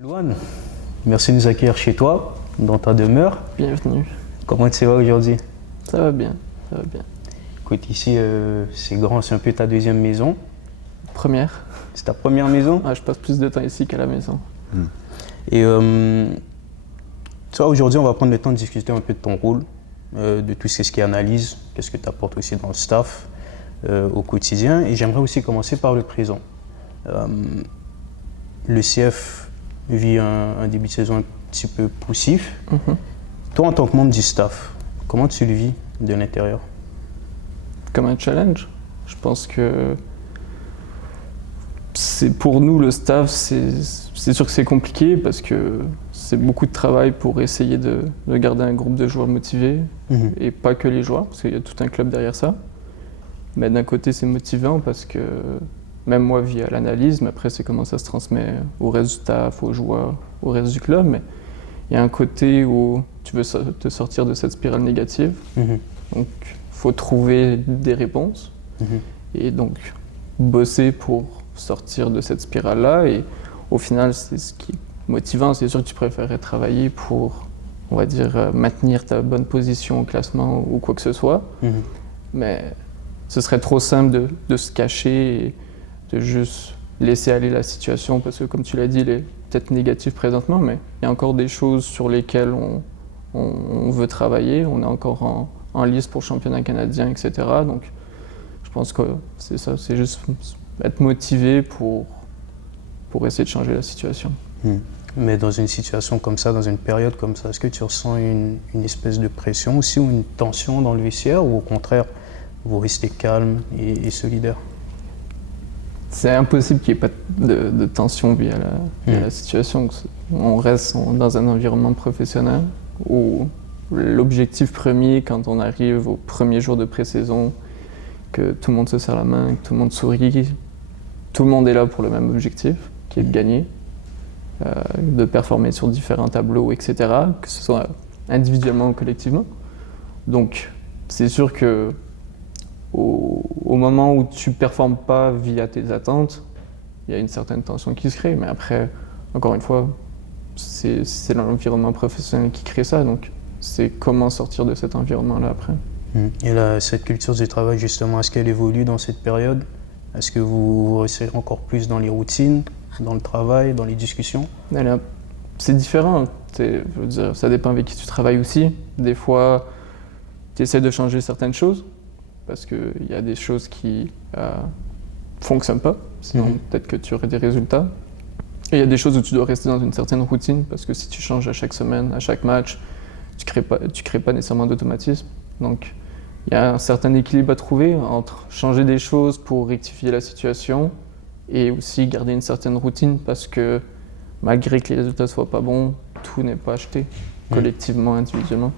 Louane, merci de nous accueillir chez toi, dans ta demeure. Bienvenue. Comment tu vas aujourd'hui? Ça va bien, ça va bien. Écoute, ici, c'est grand, c'est un peu ta deuxième maison. Première. C'est ta première maison? Ah, je passe plus de temps ici qu'à la maison. Et tu vois, aujourd'hui, on va prendre le temps de discuter un peu de ton rôle, de tout ce qui est analyse, qu'est-ce que tu apportes aussi dans le staff au quotidien. Et j'aimerais aussi commencer par le présent. Le CF vit un début de saison un petit peu poussif. Toi, en tant que membre du staff, comment tu le vis de l'intérieur? Comme un challenge. Je pense que pour nous, le staff, c'est sûr que c'est compliqué parce que c'est beaucoup de travail pour essayer de garder un groupe de joueurs motivés et pas que les joueurs, parce qu'il y a tout un club derrière ça. Mais d'un côté, c'est motivant parce que même moi, via l'analyse, mais après, c'est comment ça se transmet au reste du staff, aux joueurs, au reste du club. Mais il y a un côté où tu veux te sortir de cette spirale négative. Donc, il faut trouver des réponses et donc bosser pour sortir de cette spirale-là. Et au final, c'est ce qui est motivant. C'est sûr que tu préférerais travailler pour, on va dire, maintenir ta bonne position au classement ou quoi que ce soit. Mais ce serait trop simple de se cacher et de juste laisser aller la situation parce que, comme tu l'as dit, elle est peut-être négative présentement, mais il y a encore des choses sur lesquelles on veut travailler. On est encore en lice pour le championnat canadien, etc. Donc, je pense que c'est ça, c'est juste être motivé pour essayer de changer la situation. Mais dans une situation comme ça, dans une période comme ça, est-ce que tu ressens une espèce de pression aussi ou une tension dans le vestiaire ou au contraire, vous restez calme et solidaire? C'est impossible qu'il n'y ait pas de tension via la situation. On reste dans un environnement professionnel où l'objectif premier, quand on arrive au premier jour de pré-saison, que tout le monde se serre la main, que tout le monde sourit, tout le monde est là pour le même objectif, qui est de gagner, de performer sur différents tableaux, etc., que ce soit individuellement ou collectivement. Donc, c'est sûr que au moment où tu ne performes pas via tes attentes, il y a une certaine tension qui se crée. Mais après, encore une fois, c'est l'environnement professionnel qui crée ça. Donc, c'est comment sortir de cet environnement-là après. Et là, cette culture du travail, justement, est-ce qu'elle évolue dans cette période? Est-ce que vous restez encore plus dans les routines, dans le travail, dans les discussions? C'est différent. Je veux dire, ça dépend avec qui tu travailles aussi. Des fois, tu essaies de changer certaines choses parce qu'il y a des choses qui fonctionnent pas. Sinon, peut-être que tu aurais des résultats. Et il y a des choses où tu dois rester dans une certaine routine parce que si tu changes à chaque semaine, à chaque match, tu crées pas nécessairement d'automatisme. Donc, il y a un certain équilibre à trouver entre changer des choses pour rectifier la situation et aussi garder une certaine routine parce que malgré que les résultats ne soient pas bons, tout n'est pas acheté collectivement, individuellement.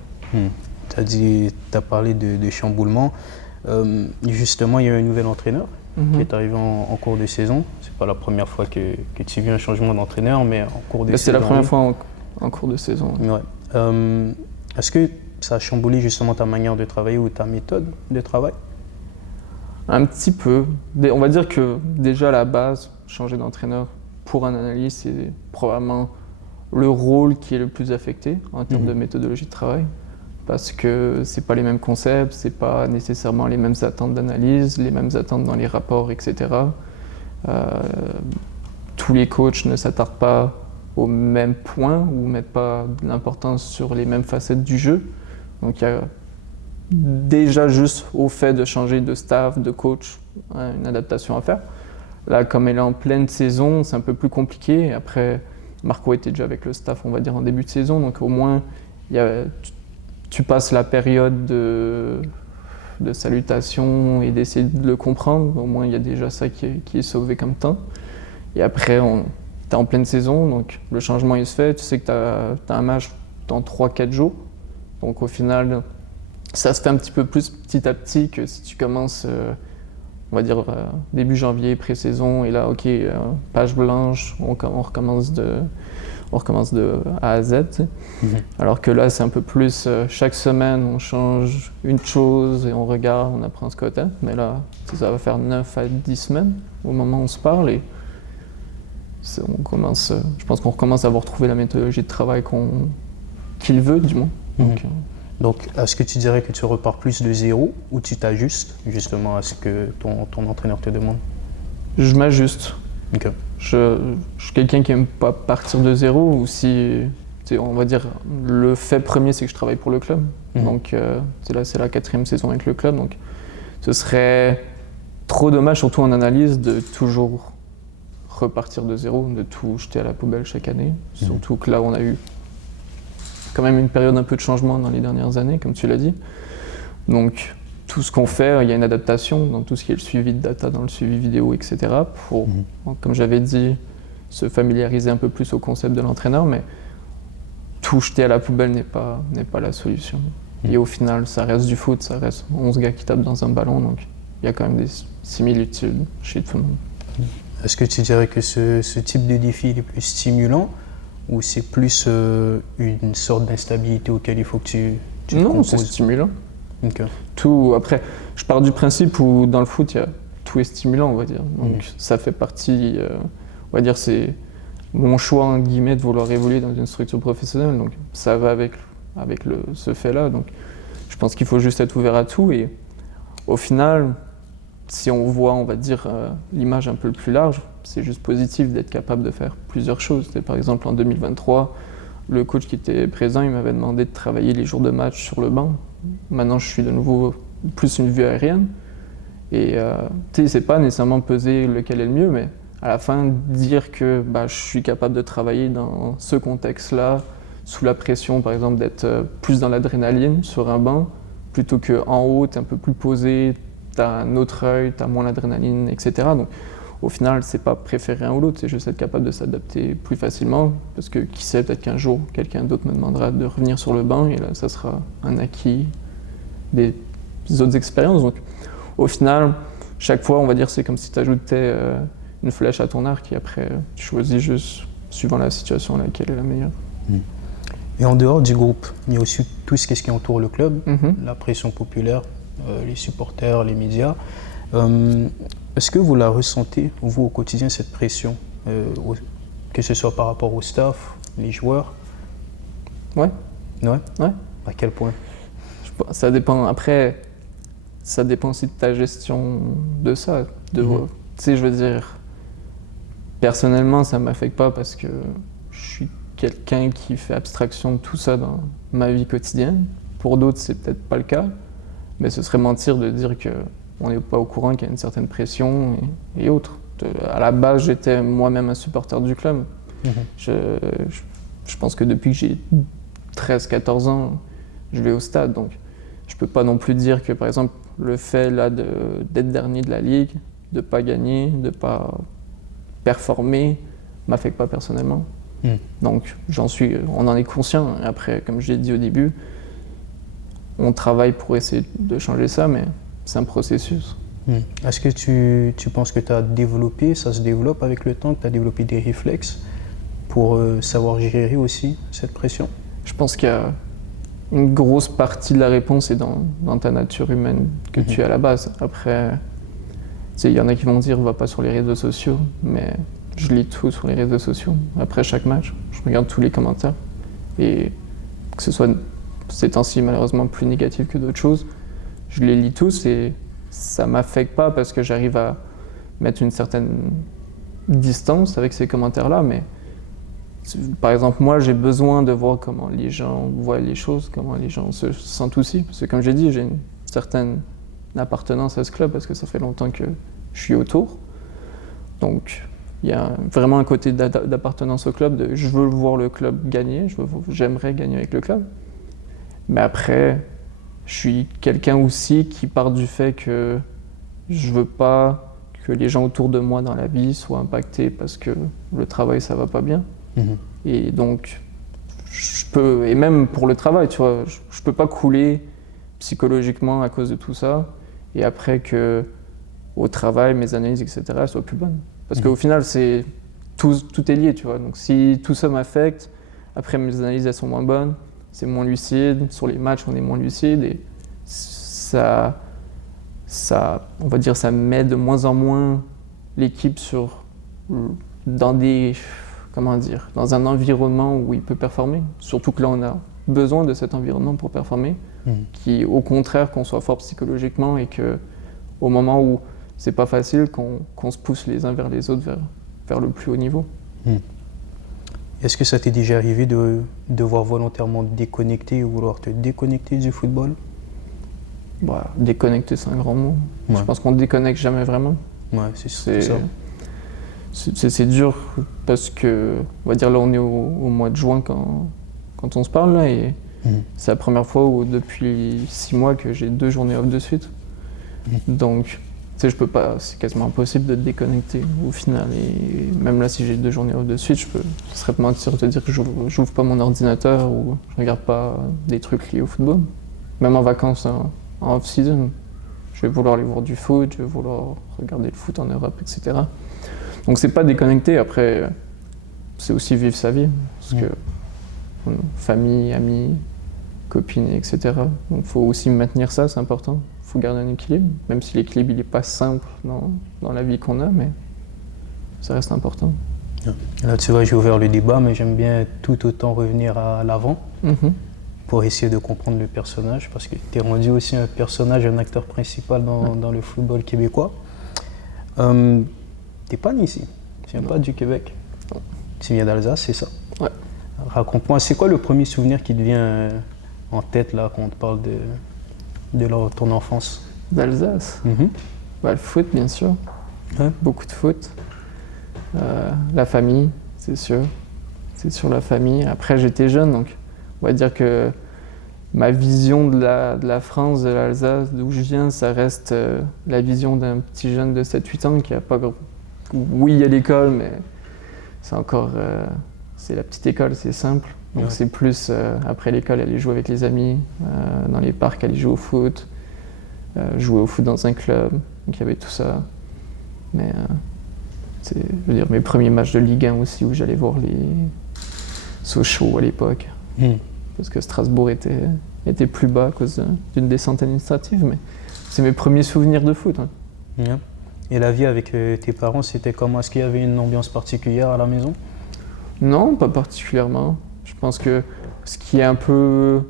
Tu as parlé de chamboulement. Justement, il y a un nouvel entraîneur qui est arrivé en cours de saison. C'est pas la première fois que tu vis un changement d'entraîneur, mais en cours de saison. C'est la première fois en cours de saison. Ouais. Est-ce que ça a chamboulé justement ta manière de travailler ou ta méthode de travail? Un petit peu. On va dire que déjà à la base, changer d'entraîneur pour un analyste, c'est probablement le rôle qui est le plus affecté en termes de méthodologie de travail. Parce que c'est pas les mêmes concepts, c'est pas nécessairement les mêmes attentes d'analyse, les mêmes attentes dans les rapports, etc. Tous les coachs ne s'attardent pas au même point ou mettent pas de l'importance sur les mêmes facettes du jeu. Donc il y a déjà juste au fait de changer de staff, de coach, une adaptation à faire. Là, comme elle est en pleine saison, c'est un peu plus compliqué. Après, Marco était déjà avec le staff, on va dire, en début de saison, donc au moins tu passes la période de salutation et d'essayer de le comprendre. Au moins, il y a déjà ça qui est sauvé comme temps. Et après, t'es en pleine saison, donc le changement il se fait. Tu sais que t'as un match dans 3-4 jours. Donc au final, ça se fait un petit peu plus petit à petit que si tu commences, on va dire, début janvier, pré-saison, et là, ok, page blanche, on recommence on recommence de A à Z. Tu sais. Alors que là, c'est un peu plus, chaque semaine, on change une chose et on regarde, on apprend ce côté. Mais là, ça va faire 9 à 10 semaines au moment où on se parle et on commence, je pense qu'on recommence à avoir trouvé la méthodologie de travail qu'il veut, du moins. Donc, est-ce que tu dirais que tu repars plus de zéro ou tu t'ajustes justement à ce que ton entraîneur te demande? Je m'ajuste. Ok. Je suis quelqu'un qui n'aime pas partir de zéro, ou si, on va dire, le fait premier, c'est que je travaille pour le club. Donc là, c'est la 4e saison avec le club. Donc ce serait trop dommage, surtout en analyse, de toujours repartir de zéro, de tout jeter à la poubelle chaque année. Surtout que là, on a eu quand même une période un peu de changement dans les dernières années, comme tu l'as dit. Donc tout ce qu'on fait, il y a une adaptation dans tout ce qui est le suivi de data, dans le suivi vidéo, etc. pour, comme j'avais dit, se familiariser un peu plus au concept de l'entraîneur, mais tout jeter à la poubelle n'est pas la solution. Et au final, ça reste du foot, ça reste 11 gars qui tapent dans un ballon, donc il y a quand même des similitudes chez tout le monde. Est-ce que tu dirais que ce type de défi est plus stimulant ou c'est plus une sorte d'instabilité auquel il faut que tu te Non, composes? c'est stimulant. Ok. Tout, après, je pars du principe où dans le foot, tout est stimulant, on va dire. Donc ça fait partie, on va dire, c'est mon choix, en guillemets, de vouloir évoluer dans une structure professionnelle. Donc ça va avec ce fait-là. Donc je pense qu'il faut juste être ouvert à tout. Et au final, si on voit, on va dire, l'image un peu plus large, c'est juste positif d'être capable de faire plusieurs choses. Par exemple, en 2023, le coach qui était présent, il m'avait demandé de travailler les jours de match sur le banc. Maintenant, je suis de nouveau plus une vue aérienne. Et c'est pas nécessairement peser lequel est le mieux, mais à la fin, dire que je suis capable de travailler dans ce contexte-là, sous la pression, par exemple, d'être plus dans l'adrénaline sur un banc, plutôt qu'en haut, tu es un peu plus posé, tu as un autre œil, tu as moins l'adrénaline, etc. Donc, au final, c'est pas préférer un ou l'autre, c'est juste être capable de s'adapter plus facilement, parce que qui sait, peut-être qu'un jour, quelqu'un d'autre me demandera de revenir sur le banc, et là, ça sera un acquis des autres expériences. Donc, au final, chaque fois, on va dire, c'est comme si tu ajoutais une flèche à ton arc, et après, tu choisis juste suivant la situation laquelle est la meilleure. Et en dehors du groupe, il y a aussi tout ce qui entoure le club, la pression populaire, les supporters, les médias. Est-ce que vous la ressentez, vous, au quotidien, cette pression, que ce soit par rapport au staff, les joueurs? Ouais. Ouais? Ouais. À quel point? Ça dépend. Après, ça dépend aussi de ta gestion de ça. Tu sais, je veux dire, personnellement, ça ne m'affecte pas parce que je suis quelqu'un qui fait abstraction de tout ça dans ma vie quotidienne. Pour d'autres, c'est peut-être pas le cas, mais ce serait mentir de dire qu'on n'est pas au courant qu'il y a une certaine pression et autres. À la base, j'étais moi-même un supporter du club. Je pense que depuis que j'ai 13-14 ans, je vais au stade, donc je peux pas non plus dire que, par exemple, le fait là d'être dernier de la Ligue, de pas gagner, de pas performer, m'affecte pas personnellement. Donc on en est conscient. Après, comme je l'ai dit au début, on travaille pour essayer de changer ça, mais c'est un processus. Est-ce que tu penses que tu as développé, ça se développe avec le temps, que tu as développé des réflexes pour savoir gérer aussi cette pression? Je pense qu'il y a une grosse partie de la réponse est dans ta nature humaine que tu es à la base. Après, il y en a qui vont dire va pas sur les réseaux sociaux, mais je lis tout sur les réseaux sociaux. Après chaque match, je regarde tous les commentaires. Et que ce soit ces temps-ci malheureusement plus négatif que d'autres choses, je les lis tous et ça m'affecte pas parce que j'arrive à mettre une certaine distance avec ces commentaires-là, mais par exemple, moi, j'ai besoin de voir comment les gens voient les choses, comment les gens se sentent aussi. Parce que comme j'ai dit, j'ai une certaine appartenance à ce club parce que ça fait longtemps que je suis autour. Donc, il y a vraiment un côté d'appartenance au club, de je veux voir le club gagner, j'aimerais gagner avec le club. Mais après, je suis quelqu'un aussi qui part du fait que je veux pas que les gens autour de moi dans la vie soient impactés parce que le travail, ça va pas bien. Et donc, et même pour le travail, tu vois, je peux pas couler psychologiquement à cause de tout ça, et après que au travail, mes analyses, etc., soient plus bonnes. Parce qu'au final, c'est tout est lié, tu vois. Donc si tout ça m'affecte, après mes analyses elles sont moins bonnes, c'est moins lucide, sur les matchs on est moins lucide et ça on va dire, ça met de moins en moins l'équipe dans dans un environnement où il peut performer. Surtout que là on a besoin de cet environnement pour performer, qui au contraire qu'on soit fort psychologiquement et que au moment où c'est pas facile, qu'on se pousse les uns vers les autres vers le plus haut niveau. Est-ce que ça t'est déjà arrivé de devoir volontairement te déconnecter ou vouloir te déconnecter du football? Bah, déconnecter, c'est un grand mot. Ouais. Je pense qu'on ne déconnecte jamais vraiment. Ouais, c'est ça. C'est dur parce que, on va dire là on est au mois de juin quand on se parle là et c'est la première fois où depuis 6 mois que j'ai 2 journées off de suite. Donc, tu sais, je peux pas, c'est quasiment impossible de te déconnecter au final. Et même là, si j'ai 2 journées off de suite, ce serait mentir de te dire que j'ouvre pas mon ordinateur ou je regarde pas des trucs liés au football. Même en vacances, en off-season, je vais vouloir aller voir du foot, je vais vouloir regarder le foot en Europe, etc. Donc c'est pas déconnecter, après, c'est aussi vivre sa vie. Parce que famille, amis, copines, etc. Donc il faut aussi maintenir ça, c'est important. Il faut garder un équilibre, même si l'équilibre il est pas simple dans la vie qu'on a, mais ça reste important. Là, tu vois, j'ai ouvert le débat, mais j'aime bien tout autant revenir à l'avant pour essayer de comprendre le personnage, parce que tu es rendu aussi un personnage, un acteur principal dans le football québécois. T'es pas né ici, tu viens pas du Québec. Non. Tu viens d'Alsace, c'est ça? Ouais. Raconte-moi, c'est quoi le premier souvenir qui te vient en tête là quand on te parle de ton enfance? D'Alsace? Bah, le foot, bien sûr. Ouais. Beaucoup de foot. La famille, c'est sûr. C'est sûr, la famille. Après, j'étais jeune, donc on va dire que ma vision de la France, de l'Alsace, d'où je viens, ça reste la vision d'un petit jeune de 7-8 ans qui a pas... Oui, il y a l'école, mais c'est encore... c'est la petite école, c'est simple. Donc c'est plus, après l'école, aller jouer avec les amis, dans les parcs, aller jouer au foot, jouer au foot dans un club. Donc il y avait tout ça. Mais je veux dire, mes premiers matchs de Ligue 1 aussi, où j'allais voir les Sochaux à l'époque. Parce que Strasbourg était plus bas à cause d'une descente administrative. Mais c'est mes premiers souvenirs de foot. Ouais. Et la vie avec tes parents, c'était comment? Est-ce qu'il y avait une ambiance particulière à la maison? Non, pas particulièrement. Je pense que ce qui est un peu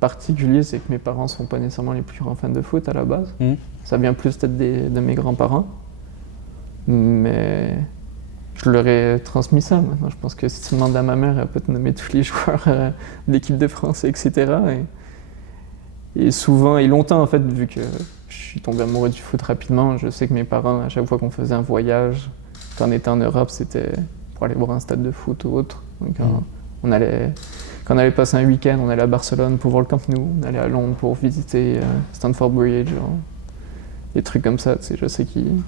particulier, c'est que mes parents ne sont pas nécessairement les plus grands fans de foot à la base. Ça vient plus peut-être de mes grands-parents. Mais je leur ai transmis ça maintenant. Je pense que si tu demandes à ma mère, elle peut te nommer tous les joueurs de l'équipe de France, etc. Et souvent, et longtemps en fait, vu que je suis tombé amoureux du foot rapidement, je sais que mes parents, à chaque fois qu'on faisait un voyage, quand on était en Europe, c'était pour aller voir un stade de foot ou autre. Donc, quand on allait passer un week-end, on allait à Barcelone pour voir le Camp Nou, on allait à Londres pour visiter Stamford Bridge, des trucs comme ça. Tu sais, je sais qu'ils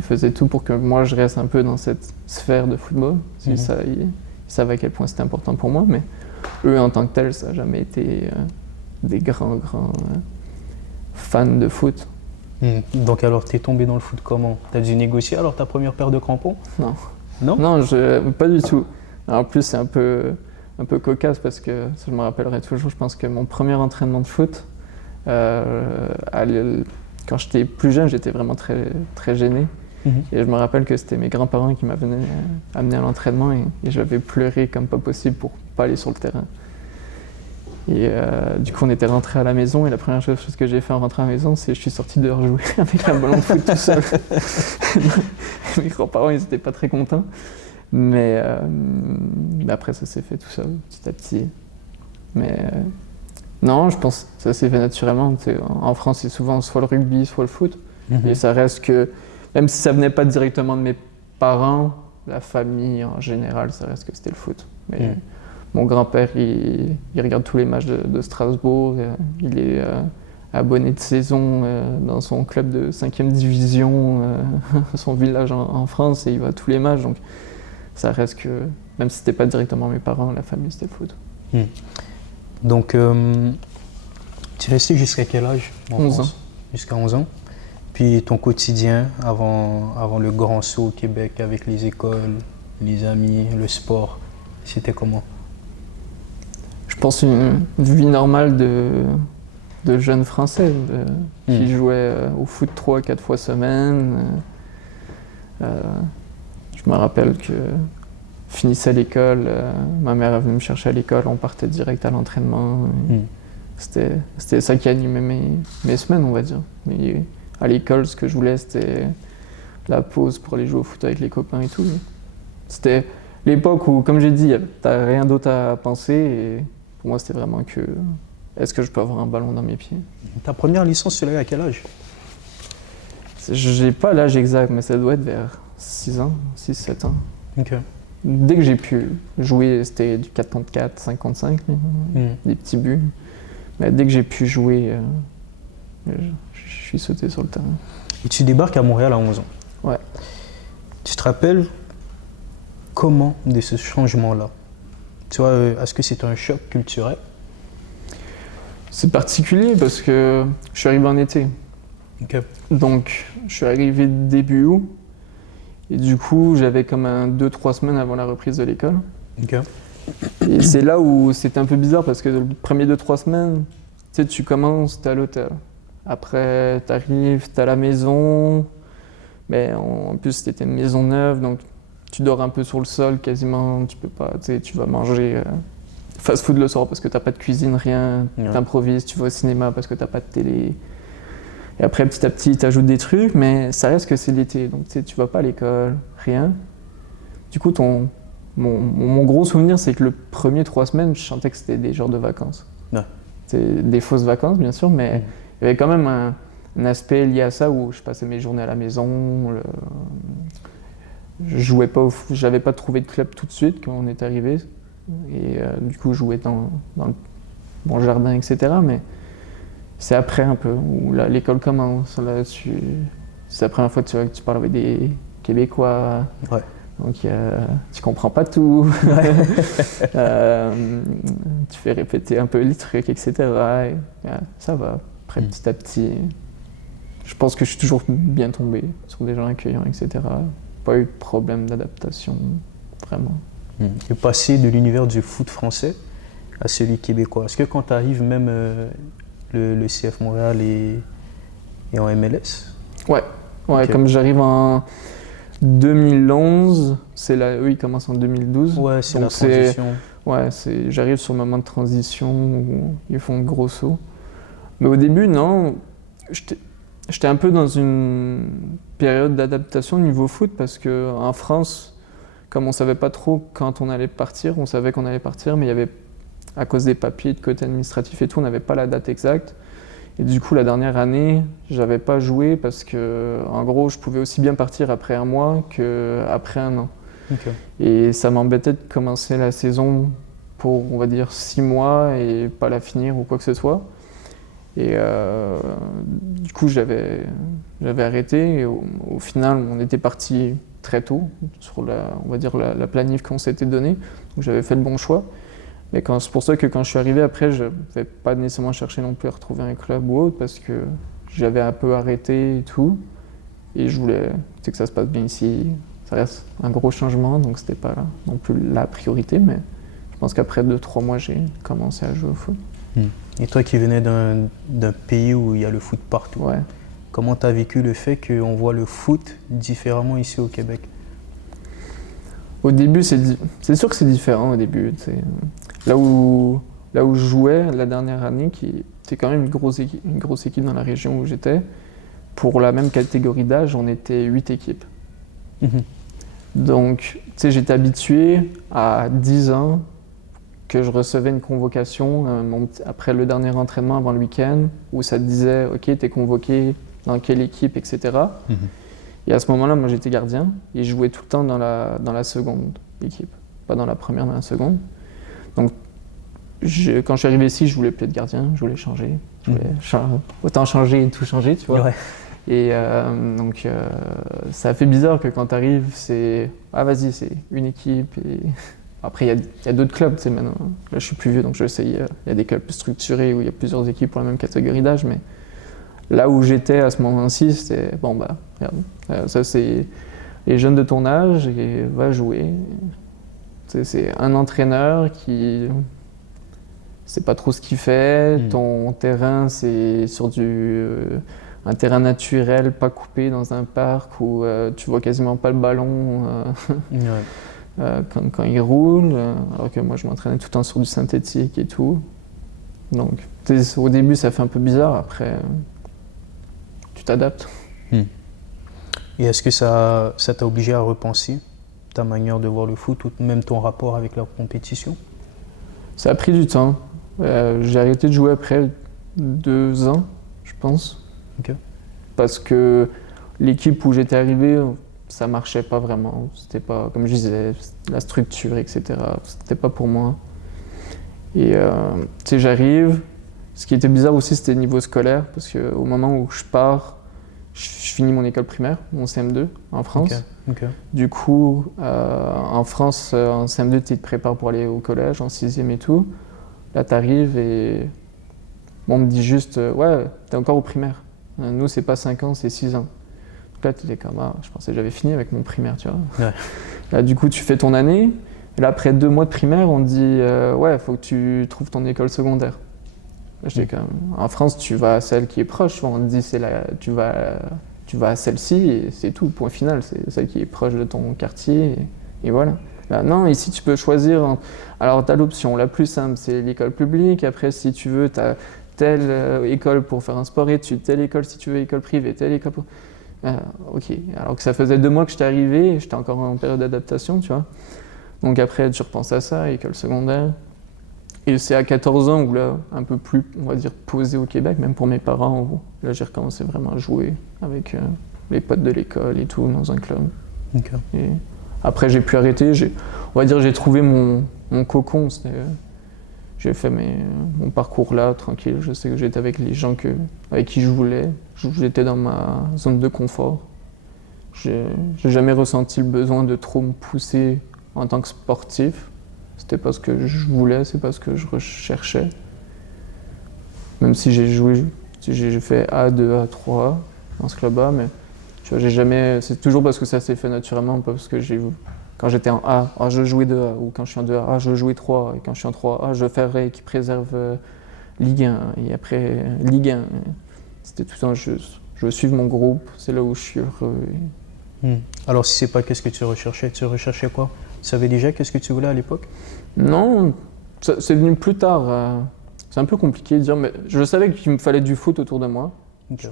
faisaient tout pour que moi je reste un peu dans cette sphère de football. Ils savaient à quel point c'était important pour moi, mais eux en tant que tels, ça n'a jamais été des grands fans de foot. Donc alors, t'es tombé dans le foot comment? T'as dû négocier alors ta première paire de crampons? Non. Non? Non, pas du tout. Alors, en plus, c'est un peu cocasse parce que, ça, je me rappellerai toujours, je pense que mon premier entraînement de foot, quand j'étais plus jeune, j'étais vraiment très, très gêné. Et je me rappelle que c'était mes grands-parents qui m'avaient amené à l'entraînement et j'avais pleuré comme pas possible pour pas aller sur le terrain. Et du coup, on était rentré à la maison et la première chose que j'ai fait en rentrant à la maison, c'est que je suis sorti dehors jouer avec un ballon de foot tout seul. Mes grands-parents, ils étaient pas très contents. Mais après, ça s'est fait tout seul, petit à petit. Mais non, je pense que ça s'est fait naturellement. En France, c'est souvent soit le rugby, soit le foot. Et ça reste que, même si ça venait pas directement de mes parents, la famille en général, ça reste que c'était le foot. Mais mon grand-père, il regarde tous les matchs de Strasbourg. Il est abonné de saison dans son club de 5e division, son village en France, et il va à tous les matchs. Donc ça reste que, même si c'était pas directement mes parents, la famille, c'était le foot. Donc, tu es resté jusqu'à quel âge en 11 France? ans. Jusqu'à 11 ans. Puis ton quotidien avant le grand saut au Québec avec les écoles, les amis, le sport, c'était comment? Je pense une vie normale de jeunes Français qui jouaient au foot 3-4 fois semaine. Je me rappelle que finissais l'école, ma mère est venue me chercher à l'école, on partait direct à l'entraînement. C'était ça qui animait mes semaines, on va dire. Mais à l'école, ce que je voulais, c'était la pause pour aller jouer au foot avec les copains et tout. C'était l'époque où, comme j'ai dit, t'as rien d'autre à penser. Et pour moi, c'était vraiment que est-ce que je peux avoir un ballon dans mes pieds? Ta première licence, tu l'as eu à quel âge? J'ai pas l'âge exact, mais ça doit être vers 6 ans, 6-7 ans. Ok. Dès que j'ai pu jouer, c'était du 4 contre 4, 5 contre 5, des petits buts. Mais dès que j'ai pu jouer, je suis sauté sur le terrain. Et tu débarques à Montréal à 11 ans. Ouais. Tu te rappelles comment de ce changement-là? Tu vois, est-ce que c'est un choc culturel? C'est particulier parce que je suis arrivé en été. Ok. Donc, je suis arrivé début août. Et du coup, j'avais comme 2-3 semaines avant la reprise de l'école. Ok. Et c'est là où c'était un peu bizarre parce que les premiers 2-3 semaines, tu sais, tu commences, t'es à l'hôtel. Après, t'arrives, t'es à la maison. Mais en plus, c'était une maison neuve, donc tu dors un peu sur le sol quasiment. Tu peux pas, tu sais, tu vas manger fast-food le soir parce que t'as pas de cuisine, rien. Ouais. T'improvises, tu vas au cinéma parce que t'as pas de télé. Et après, petit à petit, t'ajoutes des trucs, mais ça reste que c'est l'été. Donc, tu sais, tu vas pas à l'école, rien. Du coup, mon gros souvenir, c'est que le premier 3 semaines, je sentais que c'était des genres de vacances. Ouais. C'est des fausses vacances, bien sûr, mais il y avait quand même un aspect lié à ça où je passais mes journées à la maison. Je jouais pas j'avais pas trouvé de club tout de suite quand on est arrivé. Et du coup, je jouais dans le bon jardin, etc. Mais c'est après un peu, où là, l'école commence. Là, c'est la première fois que tu parles avec des Québécois. Ouais. Donc, tu comprends pas tout. Tu fais répéter un peu les trucs, etc. Et, ça va. Après, petit à petit, je pense que je suis toujours bien tombé sur des gens accueillants, etc. Pas eu de problème d'adaptation, vraiment. Et passer de l'univers du foot français à celui québécois. Est-ce que quand tu arrives, même le CF Montréal est en MLS? Ouais, okay. Comme j'arrive en 2011, eux ils commencent en 2012. Ouais, c'est la transition. J'arrive sur le moment de transition où ils font un gros saut. Mais au début, non, j'étais un peu dans une période d'adaptation au niveau foot parce qu'en France, comme on savait pas trop quand on allait partir, on savait qu'on allait partir, mais il y avait, à cause des papiers de côté administratif et tout, on n'avait pas la date exacte. Et du coup, la dernière année, j'avais pas joué parce que, en gros, je pouvais aussi bien partir après un mois qu'après un an. Okay. Et ça m'embêtait de commencer la saison pour, on va dire, 6 mois et pas la finir ou quoi que ce soit. Et du coup, j'avais arrêté. Et au final, on était parti très tôt sur on va dire la planif qu'on s'était donnée. Donc j'avais fait le bon choix. Mais c'est pour ça que quand je suis arrivé après, je n'avais pas nécessairement cherché non plus à retrouver un club ou autre parce que j'avais un peu arrêté et tout. Et je voulais que ça se passe bien ici. Ça reste un gros changement, donc c'était pas non plus la priorité. Mais je pense qu'après 2-3 mois, j'ai commencé à jouer au foot. Et toi qui venais d'un pays où il y a le foot partout, comment tu as vécu le fait qu'on voit le foot différemment ici au Québec? Au début, c'est sûr que c'est différent au début. Là où je jouais la dernière année, c'est quand même une grosse équipe dans la région où j'étais, pour la même catégorie d'âge, on était 8 équipes. Donc, j'étais habitué à 10 ans que je recevais une convocation après le dernier entraînement avant le week-end, où ça te disait « Ok, t'es convoqué dans quelle équipe, etc. » Et à ce moment-là, moi j'étais gardien et je jouais tout le temps dans la seconde équipe, pas dans la première, dans la seconde. Donc quand je suis arrivé ici, je voulais plus être gardien, je voulais changer. Je voulais autant changer et tout changer, tu vois. Ouais. Et donc ça a fait bizarre que quand tu arrives, c'est « Ah vas-y, c'est une équipe ». Et après, il y a d'autres clubs, tu sais, maintenant. Là, je suis plus vieux, donc je sais, il y a des clubs plus structurés où il y a plusieurs équipes pour la même catégorie d'âge, mais là où j'étais à ce moment-ci, c'était bon, bah, regarde, ça c'est les jeunes de ton âge et va jouer. C'est un entraîneur qui sait pas trop ce qu'il fait. Ton terrain, c'est sur un terrain naturel, pas coupé dans un parc où tu vois quasiment pas le ballon quand il roule. Alors que moi, je m'entraînais tout le temps sur du synthétique et tout. Donc, au début, ça fait un peu bizarre. Après, tu t'adaptes. Et est-ce que ça t'a obligé à repenser ta manière de voir le foot ou même ton rapport avec la compétition? Ça a pris du temps. J'ai arrêté de jouer après 2 ans, je pense. Ok. Parce que l'équipe où j'étais arrivé, ça marchait pas vraiment. C'était pas, comme je disais, la structure, etc. C'était pas pour moi. Et tu sais, j'arrive. Ce qui était bizarre aussi, c'était le niveau scolaire. Parce qu'au moment où je pars, je finis mon école primaire, mon CM2 en France. Ok. Du coup, en France, en CM2, tu te prépares pour aller au collège, en 6e et tout. Là, tu arrives et on me dit juste ouais, t'es encore au primaire. Nous, c'est pas 5 ans, c'est 6 ans. Donc là, tu es comme je pensais que j'avais fini avec mon primaire, tu vois. Ouais. Là, du coup, tu fais ton année. Et là, après 2 mois de primaire, on te dit ouais, faut que tu trouves ton école secondaire. Là, je dis quand même, en France, tu vas à celle qui est proche. On te dit tu vas à celle-ci et c'est tout. Point final, c'est celle qui est proche de ton quartier. Et voilà. Là, non, ici, tu peux choisir. Alors, tu as l'option la plus simple, c'est l'école publique. Après, si tu veux, tu as telle école pour faire un sport-études, telle école si tu veux, école privée, telle école pour... ok, alors que ça faisait 2 mois que j'étais arrivé et j'étais encore en période d'adaptation, tu vois. Donc après, tu repenses à ça, école secondaire. Et c'est à 14 ans où là, un peu plus, on va dire, posé au Québec, même pour mes parents, où là, j'ai recommencé vraiment à jouer avec les potes de l'école et tout, dans un club. Ok. Et après, j'ai pu arrêter, on va dire, j'ai trouvé mon cocon. J'ai fait mon parcours là, tranquille. Je sais que j'étais avec les gens avec qui je voulais. J'étais dans ma zone de confort. J'ai jamais ressenti le besoin de trop me pousser en tant que sportif. C'était pas ce que je voulais, c'est pas ce que je recherchais. Même si j'ai fait A2, A3 dans ce club-là, mais tu vois, c'est toujours parce que ça s'est fait naturellement, pas parce que quand j'étais en A, je jouais 2A, ou quand je suis en 2A, je jouais 3A, et quand je suis en 3A, je ferais qui préserve Ligue 1, et après Ligue 1. C'était tout le temps, je veux suivre mon groupe, c'est là où je suis heureux. Alors si c'est pas qu'est-ce que tu recherchais quoi? Tu savais déjà qu'est-ce que tu voulais à l'époque? Non, c'est venu plus tard. C'est un peu compliqué de dire, mais je savais qu'il me fallait du foot autour de moi. Ok.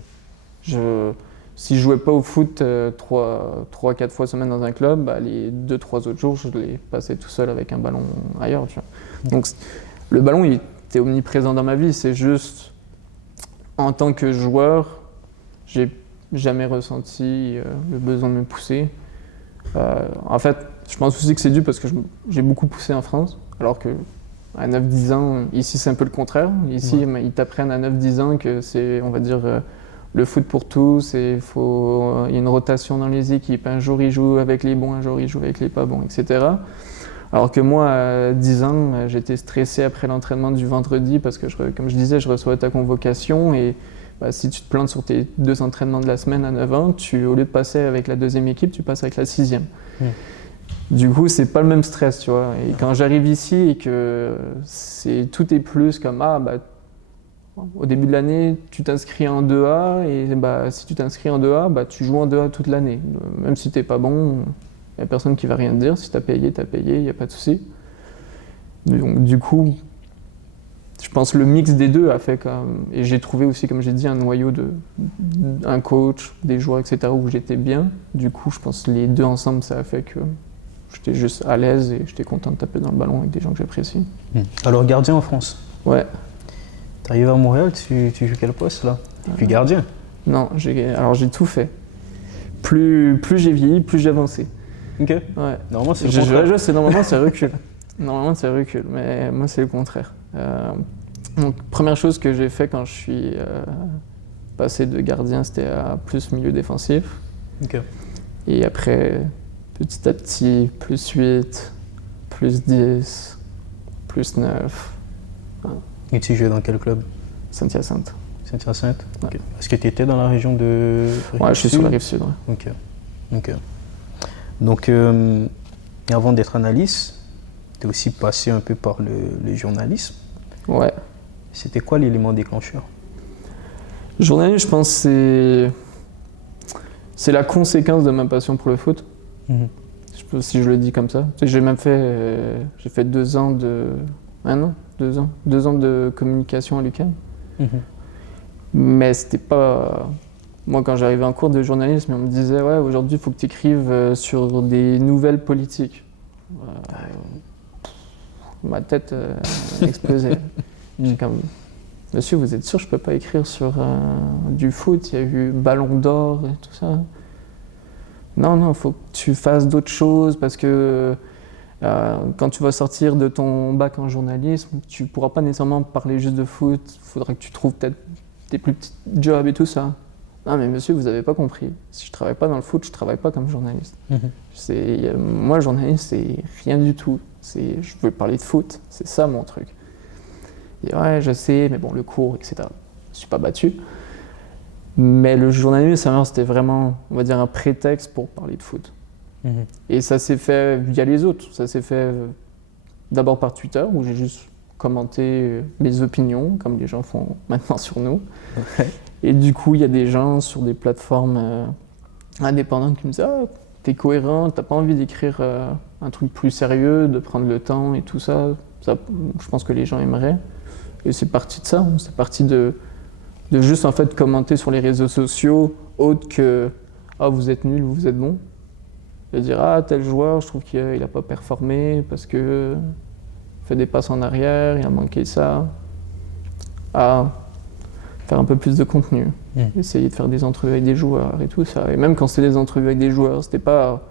Si je jouais pas au foot 3-4 fois semaine dans un club, les 2-3 autres jours, je les passais tout seul avec un ballon ailleurs. Tu vois. Donc le ballon, il était omniprésent dans ma vie. C'est juste, en tant que joueur, j'ai jamais ressenti le besoin de me pousser. En fait, je pense aussi que c'est dû parce que j'ai beaucoup poussé en France, alors que à 9-10 ans, ici c'est un peu le contraire. Ici, ils t'apprennent à 9-10 ans que c'est, on va dire, le foot pour tous, il y a une rotation dans les équipes. Un jour, ils jouent avec les bons, un jour, ils jouent avec les pas bons, etc. Alors que moi, à 10 ans, j'étais stressé après l'entraînement du vendredi parce que, comme je disais, je recevais ta convocation et si tu te plantes sur tes 2 entraînements de la semaine à 9 ans, au lieu de passer avec la 2e équipe, tu passes avec la 6e. Du coup, c'est pas le même stress, tu vois. Et quand j'arrive ici et que tout est plus comme au début de l'année, tu t'inscris en 2A et si tu t'inscris en 2A, tu joues en 2A toute l'année. Même si t'es pas bon, il n'y a personne qui va rien te dire. Si t'as payé, il n'y a pas de souci. Donc du coup, je pense que le mix des deux a fait et j'ai trouvé aussi, comme j'ai dit, un noyau un coach, des joueurs, etc. où j'étais bien. Du coup, je pense que les deux ensemble, ça a fait que j'étais juste à l'aise et j'étais content de taper dans le ballon avec des gens que j'apprécie. Alors gardien en France? Ouais. T'arrives à Montréal, tu joues quel poste là? T'es plus gardien? Non, j'ai tout fait. Plus j'ai vieilli, plus j'ai avancé. Ok. Ouais. Normalement c'est le contraire. Normalement c'est recul. Normalement c'est recul, mais moi c'est le contraire. Donc première chose que j'ai fait quand je suis passé de gardien, c'était à plus milieu défensif. Ok. Et après, petit à petit, plus 8, plus 10, plus 9. Et tu jouais dans quel club? Saint-Hyacinthe. Saint-Hyacinthe? Ouais. Okay. Est-ce que tu étais dans la région de... Ouais, je suis sur la rive sud. Ouais. Ok. Donc, avant d'être analyste, tu es aussi passé un peu par le journalisme. Ouais. C'était quoi l'élément déclencheur? Journaliste, je pense que c'est la conséquence de ma passion pour le foot. Je sais pas si je le dis comme ça. Tu sais, j'ai fait 2 ans de... 2 ans de communication à l'UQAM. Mais c'était pas... Moi, quand j'arrivais en cours de journalisme, on me disait « Ouais, aujourd'hui, il faut que tu écrives sur des nouvelles politiques. » Ma tête explosait. J'ai comme... Monsieur, vous êtes sûr que je peux pas écrire sur du foot? Il y a eu Ballon d'Or et tout ça. Non, faut que tu fasses d'autres choses parce que quand tu vas sortir de ton bac en journalisme, tu pourras pas nécessairement parler juste de foot. Il faudra que tu trouves peut-être des plus petits jobs et tout ça. Non, mais monsieur, vous avez pas compris. Si je travaille pas dans le foot, je travaille pas comme journaliste. Moi, journaliste, c'est rien du tout. Je veux parler de foot, c'est ça mon truc. Et ouais, je sais, mais bon, le cours, etc. Je suis pas battu. Mais le journalisme, c'était vraiment, on va dire, un prétexte pour parler de foot. Et ça s'est fait via les autres. Ça s'est fait d'abord par Twitter, où j'ai juste commenté les opinions, comme les gens font maintenant sur nous. Et du coup, il y a des gens sur des plateformes indépendantes qui me disent « Ah, t'es cohérent, t'as pas envie d'écrire un truc plus sérieux, de prendre le temps et tout ça. » Ça, je pense que les gens aimeraient. Et c'est parti de ça. C'est parti de juste en fait commenter sur les réseaux sociaux, autre que « Ah, vous êtes nul, vous êtes bon ». Et dire « Ah, tel joueur, je trouve qu'il n'a pas performé parce que il fait des passes en arrière, il a manqué ça. » Ah, faire un peu plus de contenu, essayer de faire des entrevues avec des joueurs et tout ça. Et même quand c'était des entrevues avec des joueurs, c'était pas...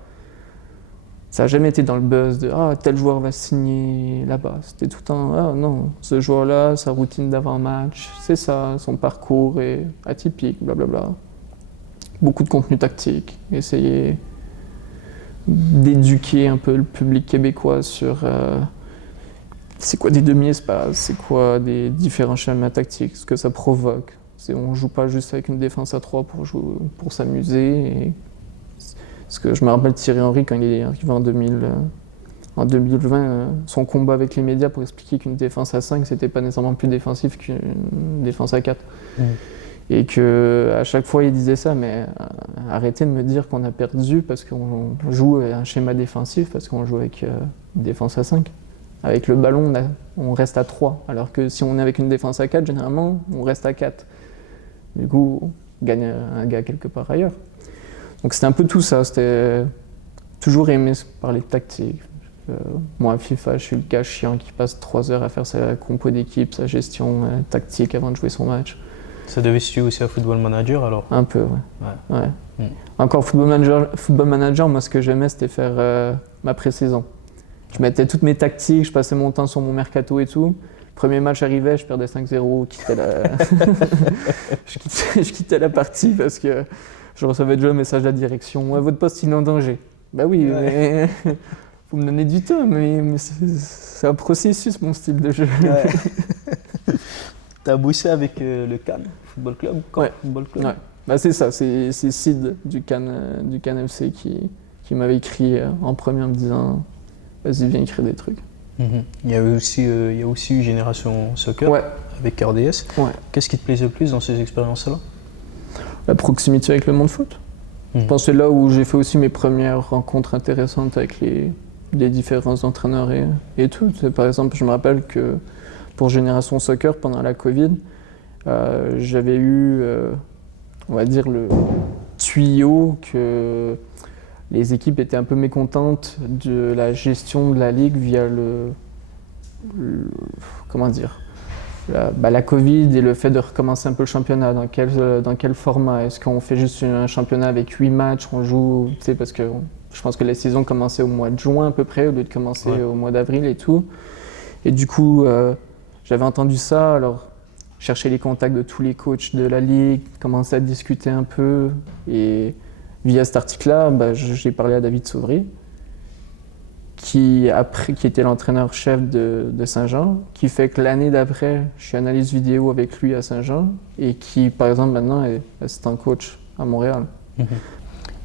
Ça n'a jamais été dans le buzz de « Ah, tel joueur va signer là-bas ». C'était tout le temps « Ah non, ce joueur-là, sa routine d'avant-match, c'est ça, son parcours est atypique, blablabla ». Beaucoup de contenu tactique, essayer d'éduquer un peu le public québécois sur c'est quoi des demi-espaces, c'est quoi des différents schémas tactiques, ce que ça provoque. On ne joue pas juste avec une défense à 3 pour s'amuser. Parce que je me rappelle Thierry Henry, quand il est arrivé en 2020, son combat avec les médias pour expliquer qu'une défense à 5, c'était pas nécessairement plus défensif qu'une défense à 4. Et qu'à chaque fois, il disait ça, mais arrêtez de me dire qu'on a perdu parce qu'on joue un schéma défensif, parce qu'on joue avec une défense à 5. Avec le ballon, on reste à 3, alors que si on est avec une défense à 4, généralement, on reste à 4. Du coup, on gagne un gars quelque part ailleurs. Donc c'était un peu tout ça, c'était toujours aimé parler de tactique. Moi, à FIFA, je suis le gars chiant qui passe 3 heures à faire sa compo d'équipe, sa gestion tactique avant de jouer son match. Ça devait se situer aussi à Football Manager alors? Un peu, ouais. Encore Football Manager, moi ce que j'aimais c'était faire ma pré-saison. Je mettais toutes mes tactiques, je passais mon temps sur mon mercato et tout. Premier match arrivait, je perdais 5-0, je quittais la partie parce que je recevais déjà un message de la direction. Ouais, votre poste il est en danger. Bah oui, mais faut me donner du temps, mais c'est un processus mon style de jeu. T'as bossé avec le Cannes Football Club? Football Club. Ouais. Bah c'est ça, c'est Sid du Cannes FC qui m'avait écrit en premier en me disant vas-y viens écrire des trucs. Il y a aussi eu Génération Soccer avec RDS. Qu'est-ce qui te plaisait le plus dans ces expériences-là? La proximité avec le monde foot. Je pense que c'est là où j'ai fait aussi mes premières rencontres intéressantes avec les différents entraîneurs et tout. Par exemple, je me rappelle que pour Génération Soccer, pendant la Covid, j'avais eu, on va dire, le tuyau que les équipes étaient un peu mécontentes de la gestion de la Ligue via comment dire, la Covid et le fait de recommencer un peu le championnat. Dans quel format? Est-ce qu'on fait juste un championnat avec 8 matchs, on joue, tu sais, parce que je pense que les saisons commençaient au mois de juin à peu près, au lieu de commencer au mois d'avril et tout. Et du coup, j'avais entendu ça, alors chercher les contacts de tous les coachs de la Ligue, commencer à discuter un peu. Et via cet article-là, j'ai parlé à David Sauvry, qui était l'entraîneur-chef de Saint-Jean, qui fait que l'année d'après, je suis analyste vidéo avec lui à Saint-Jean, et qui, par exemple, maintenant est assistant coach à Montréal.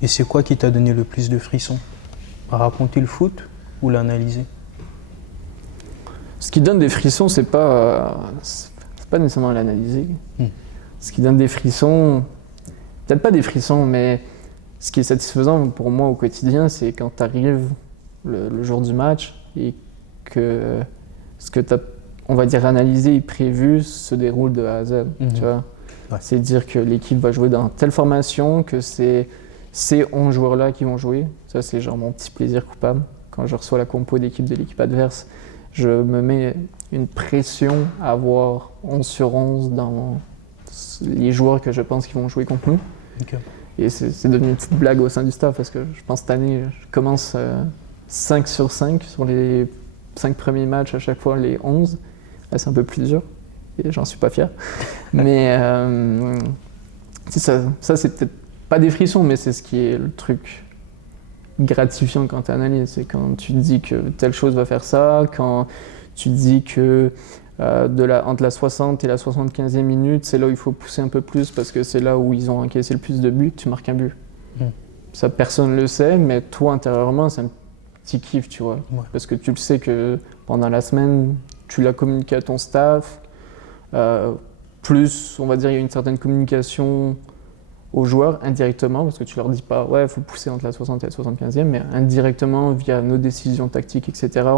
Et c'est quoi qui t'a donné le plus de frissons? raconter le foot ou l'analyser? Ce qui donne des frissons, c'est pas nécessairement l'analyser. Ce qui donne des frissons, peut-être pas des frissons, mais ce qui est satisfaisant pour moi au quotidien, c'est quand tu arrives le jour du match et que ce que tu as, on va dire, analysé et prévu se déroule de A à Z. Tu vois? Ouais. C'est dire que l'équipe va jouer dans telle formation, que c'est ces 11 joueurs-là qui vont jouer. Ça, c'est genre mon petit plaisir coupable. Quand je reçois la compo d'équipe de l'équipe adverse, je me mets une pression à avoir 11 sur 11 dans les joueurs que je pense qu'ils vont jouer contre nous. Okay. Et c'est devenu une petite blague au sein du staff parce que je pense cette année, je commence 5 sur 5 sur les 5 premiers matchs à chaque fois, les 11. Là, c'est un peu plus dur et j'en suis pas fier. Mais ça c'est peut-être pas des frissons, mais c'est ce qui est le truc gratifiant quand tu analyses. C'est quand tu te dis que telle chose va faire ça, quand tu te dis que entre la 60 et la 75e minute, c'est là où il faut pousser un peu plus parce que c'est là où ils ont encaissé le plus de buts, tu marques un but. Ça, personne ne le sait, mais toi, intérieurement, c'est un petit kiff, tu vois. Ouais. Parce que tu le sais que pendant la semaine, tu l'as communiqué à ton staff. Plus, on va dire, il y a une certaine communication aux joueurs indirectement, parce que tu leur dis pas, ouais, il faut pousser entre la 60 et la 75e, mais indirectement, via nos décisions tactiques, etc.,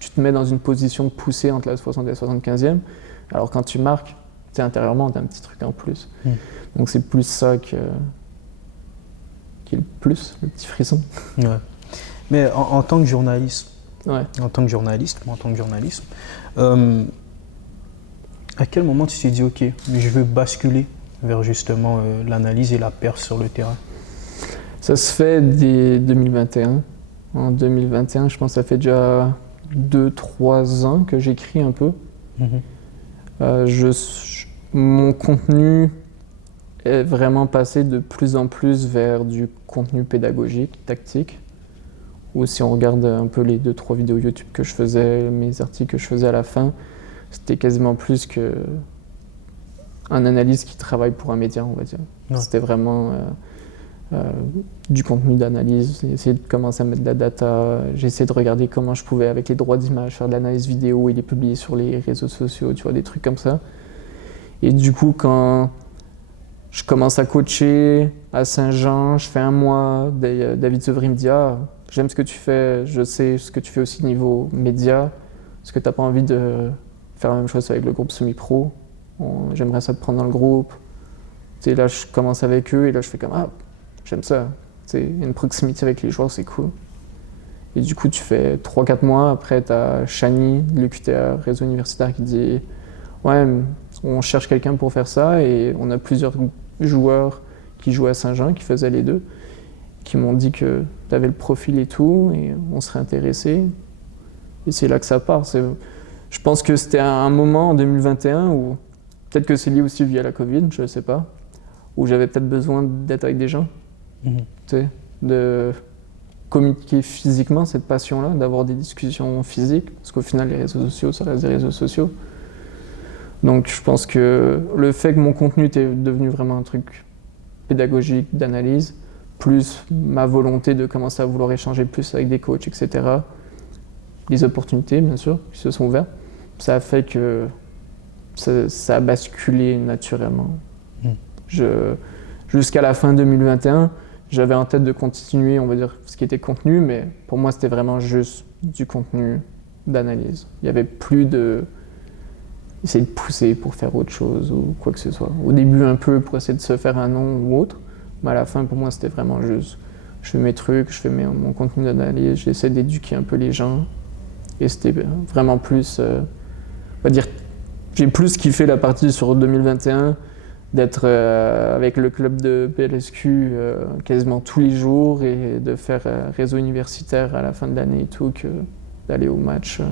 tu te mets dans une position de pousser entre la 60 et la 75e. Alors quand tu marques, intérieurement, tu as un petit truc en plus. Donc c'est plus ça qui est le plus, le petit frisson. Ouais. Mais en tant que journaliste, Ouais. à quel moment tu t'es dit, ok, je veux basculer vers justement l'analyse et la perf sur le terrain? Ça se fait dès 2021. En 2021, je pense que ça fait déjà 2-3 ans que j'écris un peu. Mon contenu est vraiment passé de plus en plus vers du contenu pédagogique, tactique. Ou si on regarde un peu les 2-3 vidéos YouTube que je faisais, mes articles que je faisais à la fin, c'était quasiment plus qu'un analyste qui travaille pour un média, on va dire. Ouais. C'était vraiment du contenu d'analyse. J'ai essayé de commencer à mettre de la data. J'ai essayé de regarder comment je pouvais, avec les droits d'image, faire de l'analyse vidéo et les publier sur les réseaux sociaux, tu vois, des trucs comme ça. Et du coup, quand je commence à coacher à Saint-Jean, je fais un mois, David Sevry me dit « Ah, j'aime ce que tu fais, je sais ce que tu fais aussi niveau média. Est-ce que tu n'as pas envie de faire la même chose avec le groupe semi-pro? J'aimerais ça te prendre dans le groupe. » Et là, je commence avec eux et là, je fais comme « Ah, j'aime ça. » Une proximité avec les joueurs, c'est cool. Et du coup, tu fais 3-4 mois. Après, tu as Chani, de l'UQTR, réseau universitaire, qui dit « Ouais, on cherche quelqu'un pour faire ça. » Et on a plusieurs joueurs qui jouaient à Saint-Jean, qui faisaient les deux, qui m'ont dit que tu avais le profil et tout, et on serait intéressé. Et c'est là que ça part. Je pense que c'était un moment en 2021 où, peut-être que c'est lié aussi via la Covid, je ne sais pas, où j'avais peut-être besoin d'être avec des gens, de communiquer physiquement cette passion-là, d'avoir des discussions physiques, parce qu'au final, les réseaux sociaux, ça reste des réseaux sociaux. Donc je pense que le fait que mon contenu était devenu vraiment un truc pédagogique, d'analyse, plus ma volonté de commencer à vouloir échanger plus avec des coachs, etc., les opportunités, bien sûr, qui se sont ouvertes, ça a fait que ça a basculé naturellement. Jusqu'à la fin 2021, j'avais en tête de continuer, on va dire, ce qui était contenu, mais pour moi, c'était vraiment juste du contenu d'analyse. Il n'y avait plus de essayer de pousser pour faire autre chose ou quoi que ce soit. Au début, un peu pour essayer de se faire un nom ou autre, mais à la fin, pour moi, c'était vraiment juste, je fais mes trucs, je fais mon contenu d'analyse, j'essaie d'éduquer un peu les gens. Et c'était vraiment plus, on va dire, j'ai plus kiffé la partie sur 2021, d'être avec le club de PLSQ quasiment tous les jours et de faire réseau universitaire à la fin de l'année et tout, que d'aller au match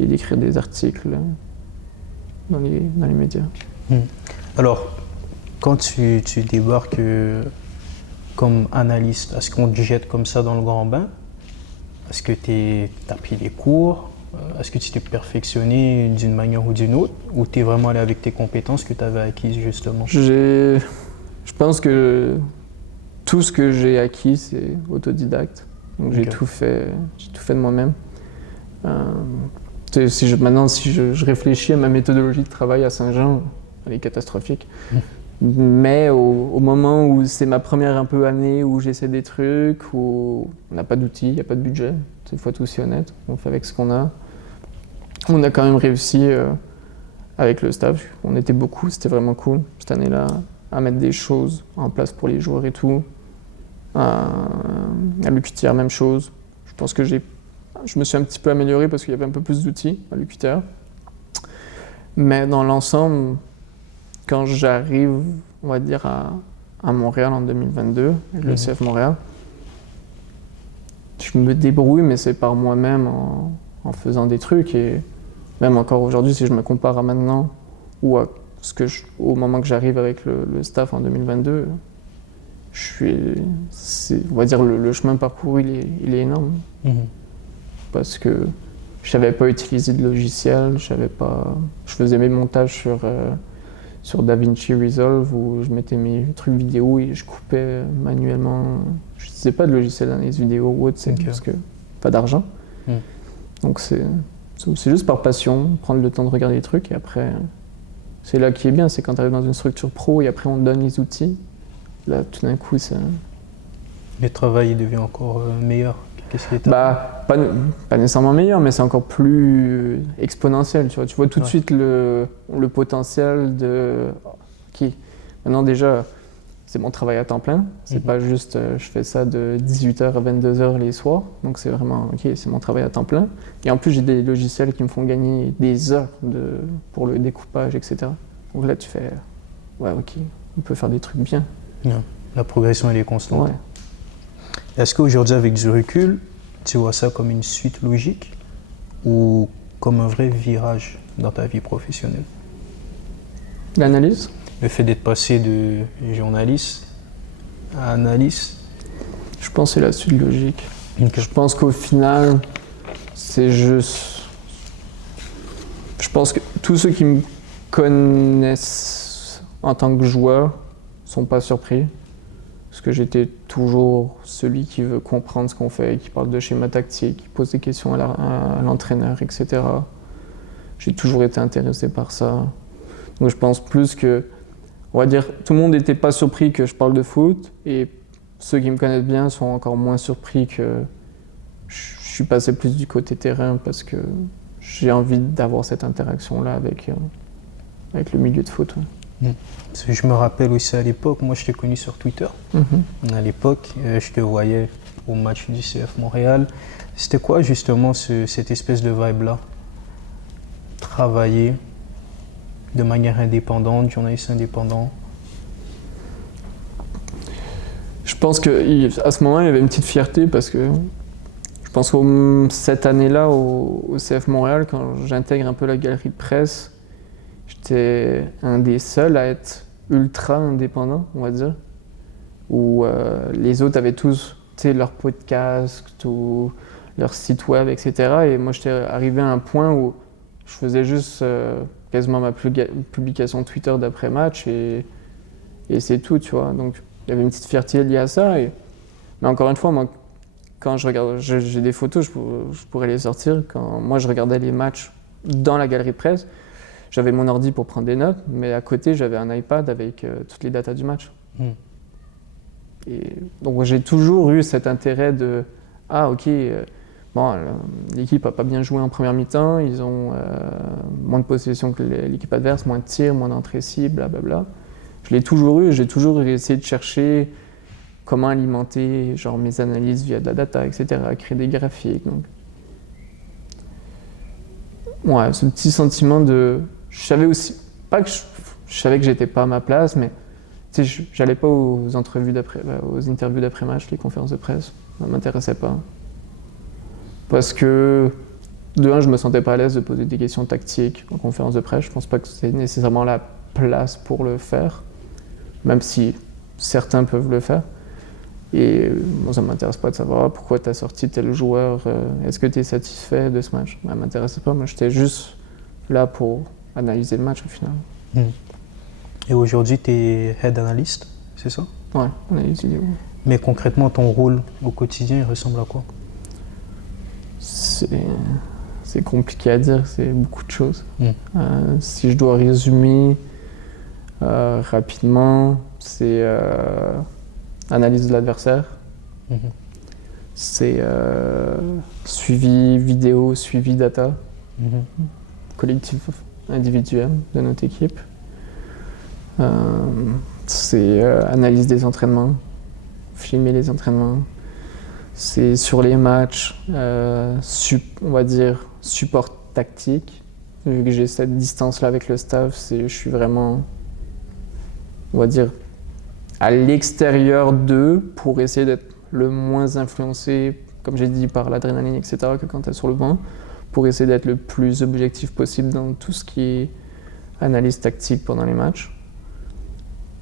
et d'écrire des articles dans les médias. Alors, quand tu débarques comme analyste, est-ce qu'on te jette comme ça dans le grand bain? Est-ce que tu as pris des cours? Est-ce que tu t'es perfectionné d'une manière ou d'une autre? Ou tu es vraiment allé avec tes compétences que tu avais acquises justement? Je pense que tout ce que j'ai acquis, c'est autodidacte. Donc Ok. j'ai tout fait de moi-même. Maintenant, si je réfléchis à ma méthodologie de travail à Saint-Jean, elle est catastrophique. Mais au moment où c'est ma première un peu année, où j'essaie des trucs, où on n'a pas d'outils, il n'y a pas de budget, il faut être aussi honnête, on fait avec ce qu'on a. On a quand même réussi avec le staff, on était beaucoup, c'était vraiment cool cette année-là, à mettre des choses en place pour les joueurs et tout. À l'UQTR, même chose. Je pense que je me suis un petit peu amélioré parce qu'il y avait un peu plus d'outils à l'UQTR. Mais dans l'ensemble, quand j'arrive, on va dire, à Montréal en 2022, avec le CF Montréal, je me débrouille, mais c'est par moi-même en faisant des trucs. Et même encore aujourd'hui, si je me compare à maintenant ou au moment que j'arrive avec le staff en 2022, on va dire, le chemin parcouru, il est énorme. Parce que je savais pas utiliser de logiciel, je faisais mes montages sur DaVinci Resolve où je mettais mes trucs vidéo et je coupais manuellement. Je n'utilisais pas de logiciel d'analyse vidéo ou autre, parce que pas d'argent. Donc c'est juste par passion, prendre le temps de regarder les trucs et après, c'est là qui est bien, c'est quand tu arrives dans une structure pro et après on te donne les outils. Là, tout d'un coup, c'est... Le travail devient encore meilleur. Qu'est-ce qui est pas nécessairement meilleur, mais c'est encore plus exponentiel. Tu vois tout de suite le potentiel de... Ok, maintenant déjà, c'est mon travail à temps plein. C'est pas juste je fais ça de 18h à 22h les soirs. Donc c'est vraiment, ok, c'est mon travail à temps plein. Et en plus, j'ai des logiciels qui me font gagner des heures pour le découpage, etc. Donc là, tu fais, ouais, ok, on peut faire des trucs bien. La progression, elle est constante. Ouais. Est-ce qu'aujourd'hui, avec du recul, tu vois ça comme une suite logique ou comme un vrai virage dans ta vie professionnelle? L'analyse? Le fait d'être passé de journaliste à analyste? Je pense que c'est la suite logique. Okay. Je pense qu'au final, c'est juste... Je pense que tous ceux qui me connaissent en tant que joueur sont pas surpris. Parce que j'étais toujours celui qui veut comprendre ce qu'on fait, qui parle de schéma tactique, qui pose des questions à l'entraîneur, etc. J'ai toujours été intéressé par ça. Donc je pense plus que, on va dire, tout le monde n'était pas surpris que je parle de foot, et ceux qui me connaissent bien sont encore moins surpris que je suis passé plus du côté terrain parce que j'ai envie d'avoir cette interaction-là avec le milieu de foot. Parce que je me rappelle aussi à l'époque, moi je t'ai connu sur Twitter. À l'époque, je te voyais au match du CF Montréal. C'était quoi justement cette espèce de vibe-là? Travailler de manière indépendante, journaliste indépendant? Je pense qu'à ce moment, il y avait une petite fierté parce que je pense que cette année-là, au CF Montréal, quand j'intègre un peu la galerie de presse, j'étais un des seuls à être ultra indépendant, on va dire, où les autres avaient tous leur podcast ou leur site web, etc. Et moi, j'étais arrivé à un point où je faisais juste quasiment ma publication Twitter d'après-match et c'est tout, tu vois. Donc, il y avait une petite fierté liée à ça. Mais encore une fois, moi, quand je regarde, j'ai des photos, je pourrais les sortir. Quand moi, je regardais les matchs dans la galerie de presse, j'avais mon ordi pour prendre des notes, mais à côté, j'avais un iPad avec toutes les datas du match. Et donc, j'ai toujours eu cet intérêt de « Ah, ok, l'équipe n'a pas bien joué en première mi-temps, ils ont moins de possession que l'équipe adverse, moins de tirs, moins d'entrées cibles, blablabla. » Je l'ai toujours eu, j'ai toujours essayé de chercher comment alimenter mes analyses via de la data, etc., créer des graphiques. Donc. Ouais, ce petit sentiment de... Je savais aussi, pas que je savais que j'étais pas à ma place, mais j'allais pas aux interviews d'après-match, les conférences de presse, ça m'intéressait pas. Parce que, de un, je me sentais pas à l'aise de poser des questions tactiques en conférence de presse, je pense pas que c'est nécessairement la place pour le faire, même si certains peuvent le faire. Et moi, ça ne m'intéresse pas de savoir pourquoi tu as sorti tel joueur, est-ce que tu es satisfait de ce match? Ça ne m'intéressait pas, moi j'étais juste là pour analyser le match au final. Et aujourd'hui, tu es head analyst, c'est ça? Ouais, analyse vidéo. Mais concrètement, ton rôle au quotidien, il ressemble à quoi? C'est compliqué à dire, c'est beaucoup de choses. Mm. Si je dois résumer rapidement, c'est analyse de l'adversaire, c'est suivi vidéo, suivi data, collectif individuel de notre équipe. C'est analyse des entraînements, filmer les entraînements. C'est sur les matchs, on va dire support tactique. Vu que j'ai cette distance-là avec le staff, je suis vraiment, on va dire, à l'extérieur d'eux pour essayer d'être le moins influencé, comme j'ai dit, par l'adrénaline, etc., que quand tu es sur le banc, pour essayer d'être le plus objectif possible dans tout ce qui est analyse tactique pendant les matchs.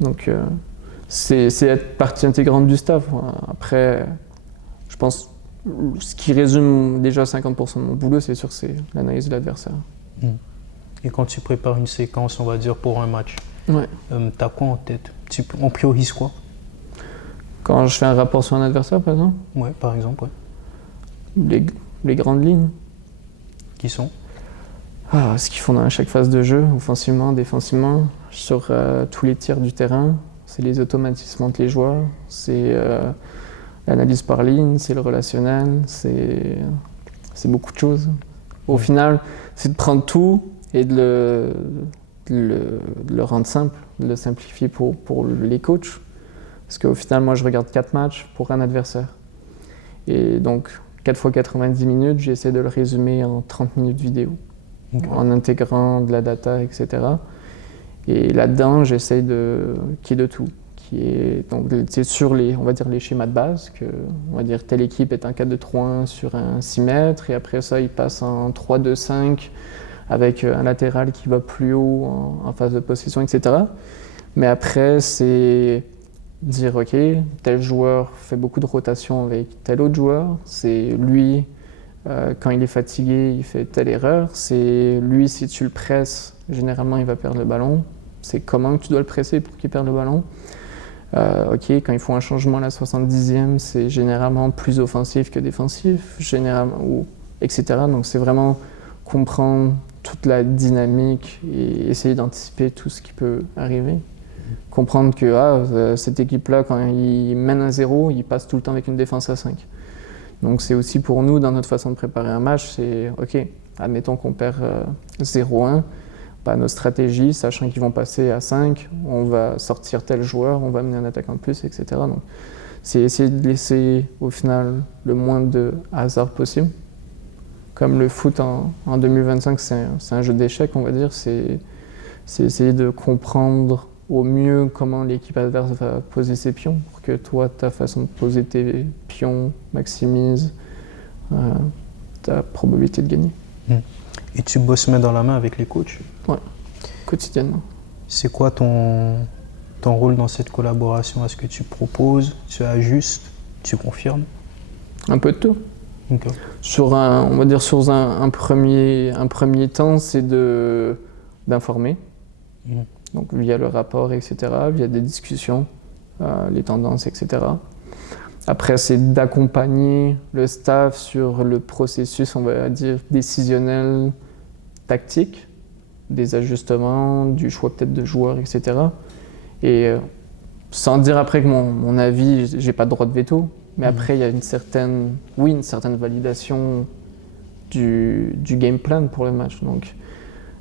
Donc, c'est être partie intégrante du staff. Après, je pense ce qui résume déjà 50% de mon boulot, c'est sûr, c'est l'analyse de l'adversaire. Et quand tu prépares une séquence, on va dire, pour un match, Ouais. t'as quoi en tête? On priorise quoi? Quand je fais un rapport sur un adversaire, par exemple, Ouais, par exemple, ouais. les grandes lignes. Qui sont? Ce qu'ils font dans chaque phase de jeu, offensivement, défensivement, sur tous les tirs du terrain, c'est les automatismes entre les joueurs, c'est l'analyse par ligne, c'est le relationnel, c'est beaucoup de choses. Au final, c'est de prendre tout et de le rendre simple, de le simplifier pour les coachs. Parce qu'au final, moi, je regarde 4 matchs pour un adversaire. Et donc, 4 fois 90 minutes, j'essaie de le résumer en 30 minutes vidéo, en intégrant de la data, etc. Et là-dedans, j'essaie qu'il y ait de tout. Donc, c'est sur on va dire, les schémas de base, on va dire telle équipe est un 4-2-3-1 sur un 6 mètres, et après ça, il passe en 3-2-5 avec un latéral qui va plus haut en phase de possession, etc. Mais après, c'est dire, ok, tel joueur fait beaucoup de rotation avec tel autre joueur, c'est lui, quand il est fatigué, il fait telle erreur, c'est lui, si tu le presses, généralement, il va perdre le ballon. C'est comment tu dois le presser pour qu'il perde le ballon. Ok, quand ils font un changement à la 70e, c'est généralement plus offensif que défensif, etc. Donc c'est vraiment comprendre toute la dynamique et essayer d'anticiper tout ce qui peut arriver. Comprendre que cette équipe-là, quand ils mènent à 0, ils passent tout le temps avec une défense à 5. Donc c'est aussi pour nous, dans notre façon de préparer un match, c'est ok, admettons qu'on perd 0-1, nos stratégies, sachant qu'ils vont passer à 5, on va sortir tel joueur, on va amener un attaquant de plus, etc. Donc, c'est essayer de laisser au final le moins de hasard possible. Comme le foot en 2025, c'est un jeu d'échecs, on va dire. C'est essayer de comprendre au mieux comment l'équipe adverse va poser ses pions pour que toi, ta façon de poser tes pions maximise ta probabilité de gagner. Et tu bosses main dans la main avec les coachs? Ouais, quotidiennement. C'est quoi ton rôle dans cette collaboration? Est-ce que tu proposes, tu ajustes, tu confirmes? Un peu de tout. Okay. On va dire sur un premier temps, c'est d'informer. Donc via le rapport, etc., via des discussions, les tendances, etc. Après, c'est d'accompagner le staff sur le processus, on va dire, décisionnel, tactique, des ajustements, du choix peut-être de joueurs, etc. Et sans dire après que mon avis, j'ai pas de droit de veto, mais après il y a une certaine validation du game plan pour le match. Donc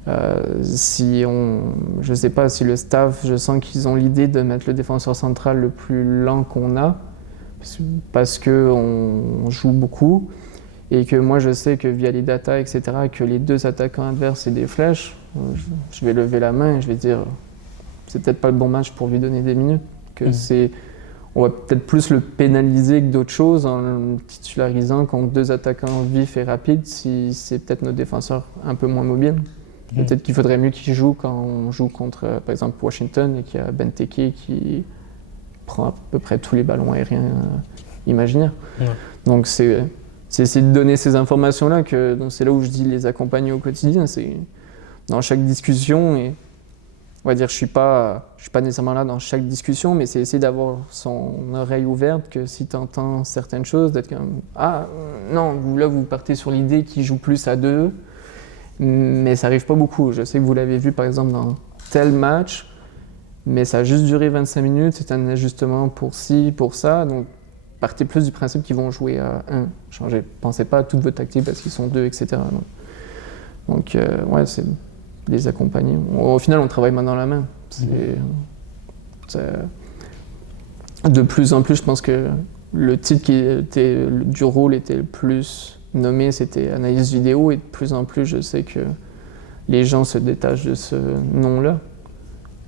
je sais pas si le staff, je sens qu'ils ont l'idée de mettre le défenseur central le plus lent qu'on a, parce qu'on joue beaucoup. Et que moi je sais que via les data, etc., que les deux attaquants adverses c'est des flèches, je vais lever la main et je vais dire c'est peut-être pas le bon match pour lui donner des minutes. On va peut-être plus le pénaliser que d'autres choses en le titularisant contre deux attaquants vifs et rapides si c'est peut-être nos défenseurs un peu moins mobiles. Peut-être qu'il faudrait mieux qu'ils jouent quand on joue contre par exemple Washington et qu'il y a Benteke qui prend à peu près tous les ballons aériens imaginaires. Donc c'est essayer de donner ces informations-là, c'est là où je dis les accompagner au quotidien. C'est dans chaque discussion et on va dire, je suis pas nécessairement là dans chaque discussion, mais c'est essayer d'avoir son oreille ouverte, que si tu entends certaines choses, d'être comme ah non, là vous partez sur l'idée qu'ils jouent plus à deux, mais ça arrive pas beaucoup. Je sais que vous l'avez vu par exemple dans tel match, mais ça a juste duré 25 minutes, c'est un ajustement pour ci, pour ça, donc partez plus du principe qu'ils vont jouer à 1. Pensez pas à toutes vos tactiques parce qu'ils sont 2, etc. Donc ouais, c'est les accompagner. Au final, on travaille main dans la main. De plus en plus, je pense que le titre du rôle était le plus nommé, c'était analyse vidéo, et de plus en plus, je sais que les gens se détachent de ce nom-là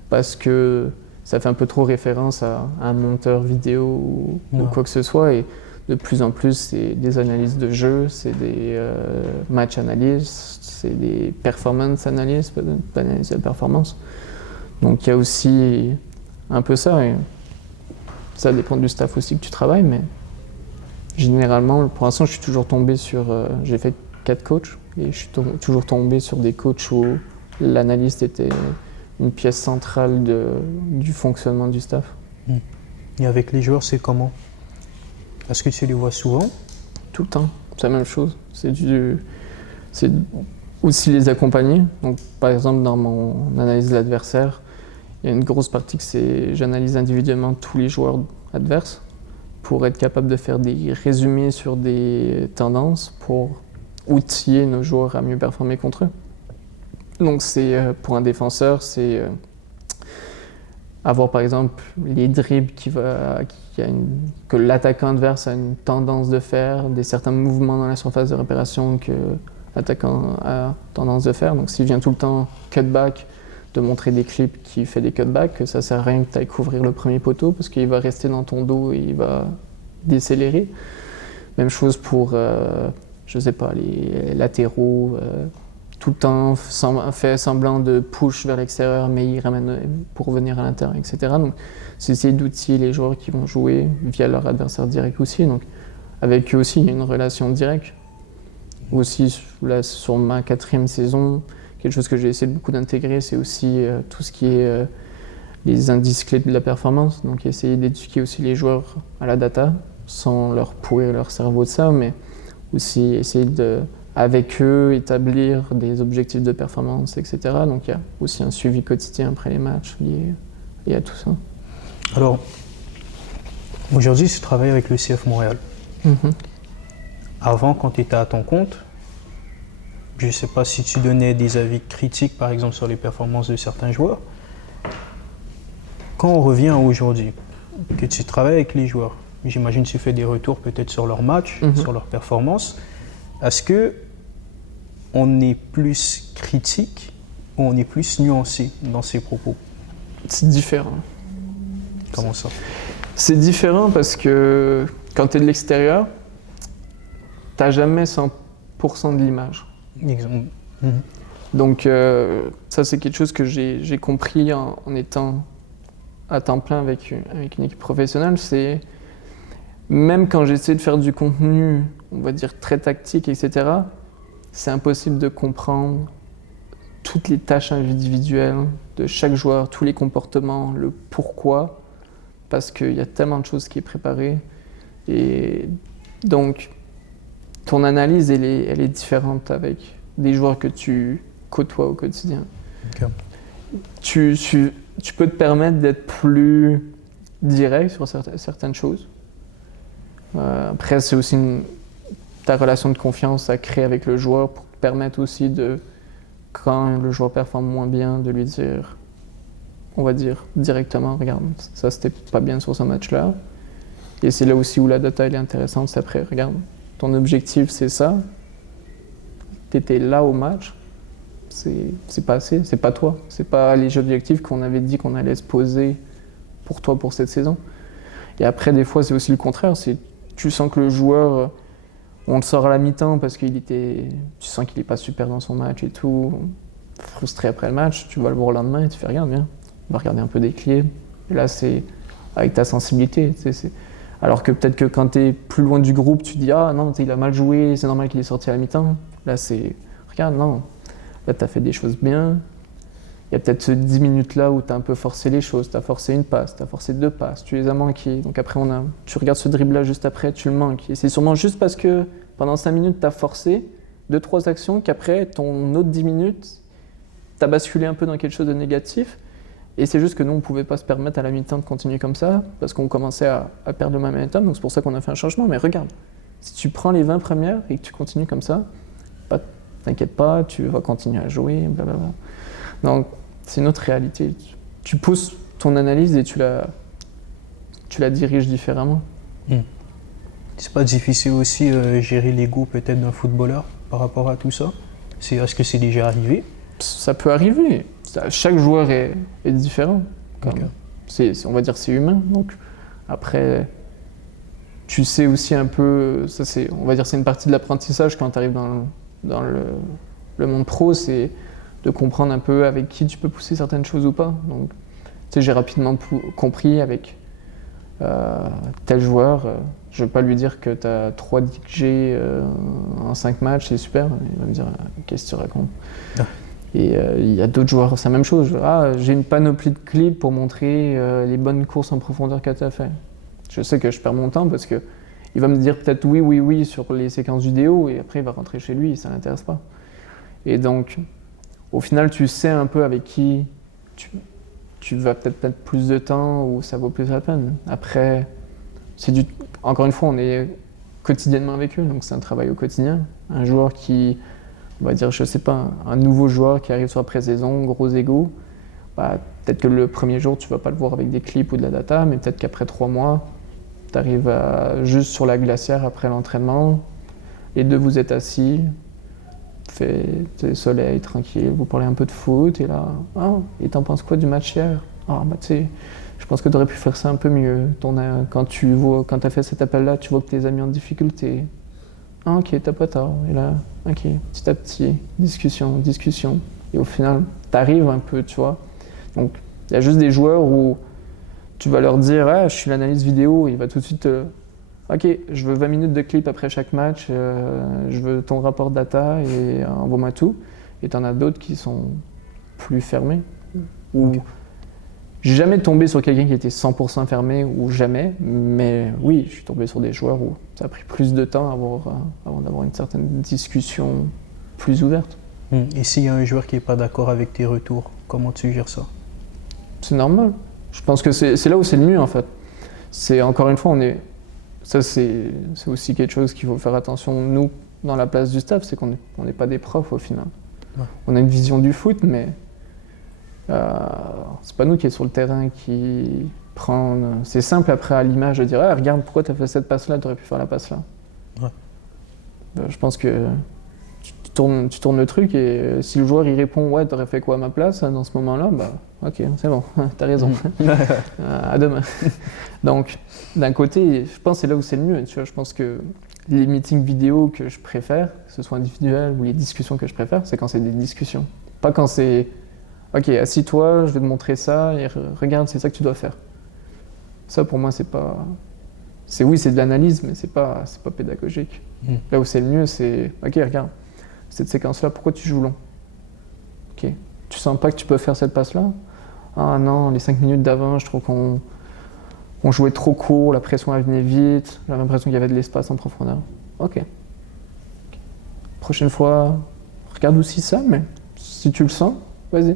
parce que ça fait un peu trop référence à un monteur vidéo ou quoi que ce soit, et de plus en plus, c'est des analyses de jeu, c'est des match analyses, c'est des performance analyses, pas d'analyse de performance. Donc il y a aussi un peu ça, et ça dépend du staff aussi que tu travailles, mais généralement, pour l'instant, je suis toujours tombé sur... j'ai fait 4 coachs, et je suis toujours tombé sur des coachs où l'analyste était une pièce centrale du fonctionnement du staff. Et avec les joueurs, c'est comment? Est-ce que tu les vois souvent? Tout le temps, c'est la même chose. C'est aussi les accompagner. Donc, par exemple, dans mon analyse de l'adversaire, il y a une grosse partie que c'est j'analyse individuellement tous les joueurs adverses pour être capable de faire des résumés sur des tendances pour outiller nos joueurs à mieux performer contre eux. Donc, pour un défenseur, c'est avoir par exemple les dribbles que l'attaquant adverse a une tendance de faire, certains mouvements dans la surface de réparation que l'attaquant a tendance de faire. Donc s'il vient tout le temps cutback, de montrer des clips qui fait des cutbacks, que ça sert à rien que tu ailles couvrir le premier poteau parce qu'il va rester dans ton dos et il va décélérer. Même chose pour, je sais pas, les latéraux, tout le temps fait semblant de push vers l'extérieur, mais il ramène pour revenir à l'intérieur, etc. Donc, c'est essayer d'outiller les joueurs qui vont jouer via leur adversaire direct aussi. Donc, avec eux aussi, il y a une relation directe. Aussi, là, sur ma 4e saison, quelque chose que j'ai essayé de beaucoup d'intégrer, c'est aussi tout ce qui est les indices clés de la performance. Donc, essayer d'éduquer aussi les joueurs à la data, sans leur pourrir leur cerveau de ça, mais aussi essayer avec eux, établir des objectifs de performance, etc. Donc il y a aussi un suivi quotidien après les matchs lié à tout ça. Alors, aujourd'hui, tu travailles avec le CF Montréal. Avant, quand tu étais à ton compte, je ne sais pas si tu donnais des avis critiques, par exemple, sur les performances de certains joueurs. Quand on revient à aujourd'hui, que tu travailles avec les joueurs, j'imagine que tu fais des retours peut-être sur leurs matchs, sur leurs performances. Est-ce que on est plus critique ou on est plus nuancé dans ses propos? C'est différent. Comment ça? C'est différent parce que quand tu es de l'extérieur, tu n'as jamais 100% de l'image. Donc ça, c'est quelque chose que j'ai compris en étant à temps plein avec une équipe professionnelle. C'est même quand j'essaie de faire du contenu, on va dire très tactique, etc., c'est impossible de comprendre toutes les tâches individuelles de chaque joueur, tous les comportements, le pourquoi, parce qu'il y a tellement de choses qui est préparées. Et donc, ton analyse, elle est différente avec des joueurs que tu côtoies au quotidien. Okay. Tu peux te permettre d'être plus direct sur certaines choses. Après, c'est aussi ta relation de confiance à créer avec le joueur pour te permettre aussi de, quand le joueur performe moins bien, de lui dire, on va dire directement, regarde, ça c'était pas bien sur ce match-là. Et c'est là aussi où la data elle est intéressante, c'est après, regarde, ton objectif c'est ça, t'étais là au match, c'est pas assez, c'est pas toi, c'est pas les objectifs qu'on avait dit qu'on allait se poser pour toi pour cette saison. Et après, des fois, c'est aussi le contraire, tu sens que le joueur, on le sort à la mi-temps parce tu sens qu'il est pas super dans son match et tout, frustré après le match, tu vas le voir le lendemain et tu fais regarde, bien, on va regarder un peu des clés. Et là, c'est avec ta sensibilité. Alors que peut-être que quand tu es plus loin du groupe, tu te dis ah non, il a mal joué, c'est normal qu'il est sorti à la mi-temps. Là, c'est regarde, non, là, tu as fait des choses bien. il y a peut-être ce 10 minutes là où tu as un peu forcé les choses, tu as forcé une passe, tu as forcé 2 passes, tu les as manquées. Donc après, tu regardes ce dribble là juste après, tu le manques. Et c'est sûrement juste parce que pendant 5 minutes, tu as forcé 2-3 actions qu'après, ton autre 10 minutes, tu as basculé un peu dans quelque chose de négatif. Et c'est juste que nous, on ne pouvait pas se permettre à la mi-temps de continuer comme ça parce qu'on commençait à perdre le momentum. Donc c'est pour ça qu'on a fait un changement. Mais regarde, si tu prends les 20 premières et que tu continues comme ça, t'inquiète pas, tu vas continuer à jouer, blablabla. Donc c'est une autre réalité. Tu pousses ton analyse et tu la diriges différemment. C'est pas difficile aussi gérer l'ego peut-être d'un footballeur par rapport à tout ça? Est-ce que c'est déjà arrivé? Ça peut arriver. Chaque joueur est différent. On va dire c'est humain. Donc après, tu sais aussi un peu, on va dire c'est une partie de l'apprentissage quand tu arrives dans le monde pro, c'est de comprendre un peu avec qui tu peux pousser certaines choses ou pas. Donc, tu sais, j'ai rapidement compris avec tel joueur, je vais pas lui dire que tu as 3 DG en 5 matchs, c'est super. Il va me dire, qu'est-ce que tu racontes? Et il y a d'autres joueurs, c'est la même chose. J'ai une panoplie de clips pour montrer les bonnes courses en profondeur que tu as fait. Je sais que je perds mon temps parce que il va me dire peut-être oui sur les séquences vidéo et après il va rentrer chez lui et ça l'intéresse pas. Et donc, au final, tu sais un peu avec qui tu vas peut-être mettre plus de temps ou ça vaut plus la peine. Après, encore une fois, on est quotidiennement avec eux, donc c'est un travail au quotidien. Un joueur qui, on va dire, je sais pas, un nouveau joueur qui arrive sur la pré-saison, gros ego, peut-être que le premier jour, tu vas pas le voir avec des clips ou de la data, mais peut-être qu'après 3 mois, tu arrives juste sur la glacière après l'entraînement, les deux vous êtes assis, fait soleil, tranquille, vous parlez un peu de foot, et là, et t'en penses quoi du match hier? Tu sais, je pense que tu aurais pu faire ça un peu mieux. Quand t'as fait cet appel-là, tu vois que tes amis en difficulté. Ok, t'as pas tort. Et là, ok, petit à petit, discussion. Et au final, t'arrives un peu, tu vois. Donc, il y a juste des joueurs où tu vas leur dire, je suis l'analyse vidéo, et il va tout de suite ok, je veux 20 minutes de clip après chaque match, je veux ton rapport data et envoie-moi tout. Et t'en as d'autres qui sont plus fermés. J'ai jamais tombé sur quelqu'un qui était 100% fermé ou jamais, mais oui, je suis tombé sur des joueurs où ça a pris plus de temps avant d'avoir une certaine discussion plus ouverte. Et s'il y a un joueur qui n'est pas d'accord avec tes retours, comment tu gères ça? C'est normal. Je pense que c'est là où c'est le mieux en fait. C'est encore une fois, ça c'est aussi quelque chose qu'il faut faire attention, nous, dans la place du staff, c'est qu'on n'est pas des profs au final. Ouais. On a une vision du foot, mais c'est pas nous qui est sur le terrain qui prend. C'est simple après à l'image de dire regarde pourquoi tu as fait cette passe là, tu aurais pu faire la passe là. Ouais. Je pense que tu tournes le truc et si le joueur il répond ouais t'aurais fait quoi à ma place dans ce moment là, ok c'est bon, t'as raison. À demain. Donc d'un côté je pense que c'est là où c'est le mieux, tu vois, je pense que les meetings vidéo que je préfère, que ce soit individuel ou les discussions que je préfère, c'est quand c'est des discussions, pas quand c'est ok, assis-toi, je vais te montrer ça et regarde, c'est ça que tu dois faire. Ça, pour moi, c'est pas. Oui, c'est de l'analyse, mais c'est pas pédagogique. Là où c'est le mieux, c'est ok, regarde, cette séquence-là, pourquoi tu joues long? Ok, tu sens pas que tu peux faire cette passe-là? Ah non, les 5 minutes d'avant, je trouve qu'on jouait trop court, la pression elle venait vite, j'avais l'impression qu'il y avait de l'espace en profondeur. Ok. Prochaine fois, regarde aussi ça, mais si tu le sens, vas-y.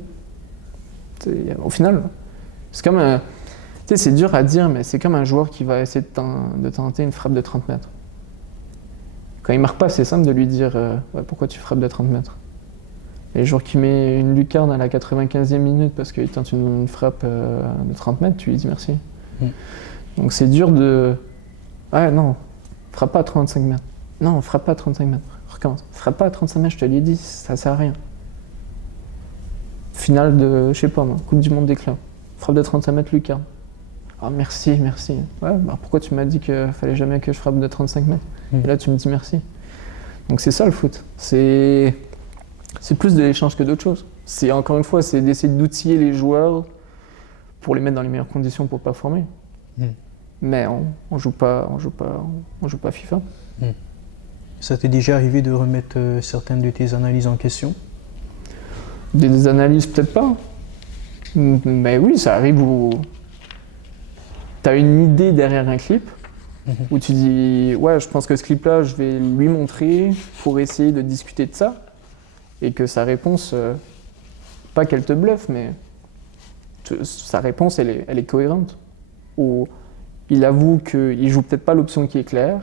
Au final, c'est comme un. Tu sais, c'est dur à dire, mais c'est comme un joueur qui va essayer de tenter une frappe de 30 mètres. Quand il marque pas, c'est simple de lui dire pourquoi tu frappes de 30 mètres. Et le joueur qui met une lucarne à la 95e minute parce qu'il tente une frappe de 30 mètres, tu lui dis merci. Donc c'est dur de. Non, frappe pas à 35 mètres. Non, frappe pas à 35 mètres. Recommence. Frappe pas à 35 mètres, je te l'ai dit, ça sert à rien. Finale de, je sais pas moi, Coupe du Monde des clubs. Frappe de 35 mètres, lucarne. Merci. Ouais, pourquoi tu m'as dit qu'il fallait jamais que je frappe de 35 mètres? Et là, tu me dis merci. Donc c'est ça le foot. C'est plus de l'échange que d'autre chose. Encore une fois, c'est d'essayer d'outiller les joueurs pour les mettre dans les meilleures conditions pour performer. Mais on joue pas FIFA. Ça t'est déjà arrivé de remettre certaines de tes analyses en question? Des analyses, peut-être pas. Mais oui, ça arrive où t'as une idée derrière un clip, où tu dis ouais, je pense que ce clip-là, je vais lui montrer pour essayer de discuter de ça, et que sa réponse, pas qu'elle te bluffe, mais sa réponse, elle est cohérente. Ou il avoue qu'il joue peut-être pas l'option qui est claire,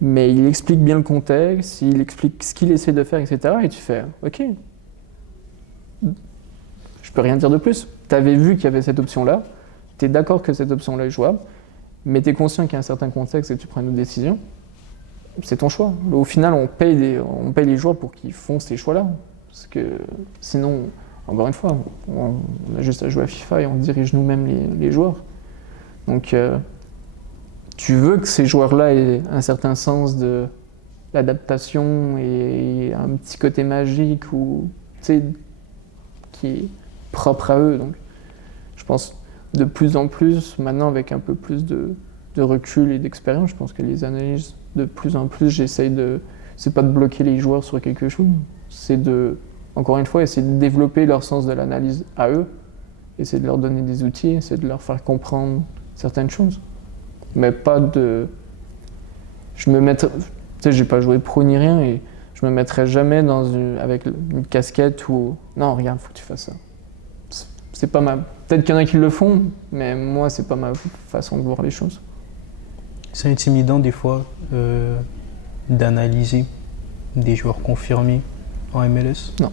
mais il explique bien le contexte, il explique ce qu'il essaie de faire, etc. Et tu fais ok, je peux rien dire de plus. Tu avais vu qu'il y avait cette option-là, tu es d'accord que cette option-là est jouable, mais tu es conscient qu'il y a un certain contexte et que tu prends une autre décision. C'est ton choix. Au final, on paye les joueurs pour qu'ils font ces choix-là. Parce que sinon, encore une fois, on a juste à jouer à FIFA et on dirige nous-mêmes les joueurs. Donc, tu veux que ces joueurs-là aient un certain sens de l'adaptation et un petit côté magique ou, qui est propre à eux. Donc, je pense de plus en plus, maintenant avec un peu plus de recul et d'expérience, je pense que les analyses, de plus en plus, c'est pas de bloquer les joueurs sur quelque chose, c'est de, encore une fois, essayer de développer leur sens de l'analyse à eux, essayer de leur donner des outils, essayer de leur faire comprendre certaines choses. Mais pas de... j'ai pas joué pro ni rien et je me mettrais jamais avec une casquette où non, regarde, faut que tu fasses ça. C'est pas ma... Peut-être qu'il y en a qui le font, mais moi, c'est pas ma façon de voir les choses. C'est intimidant des fois d'analyser des joueurs confirmés en MLS? Non.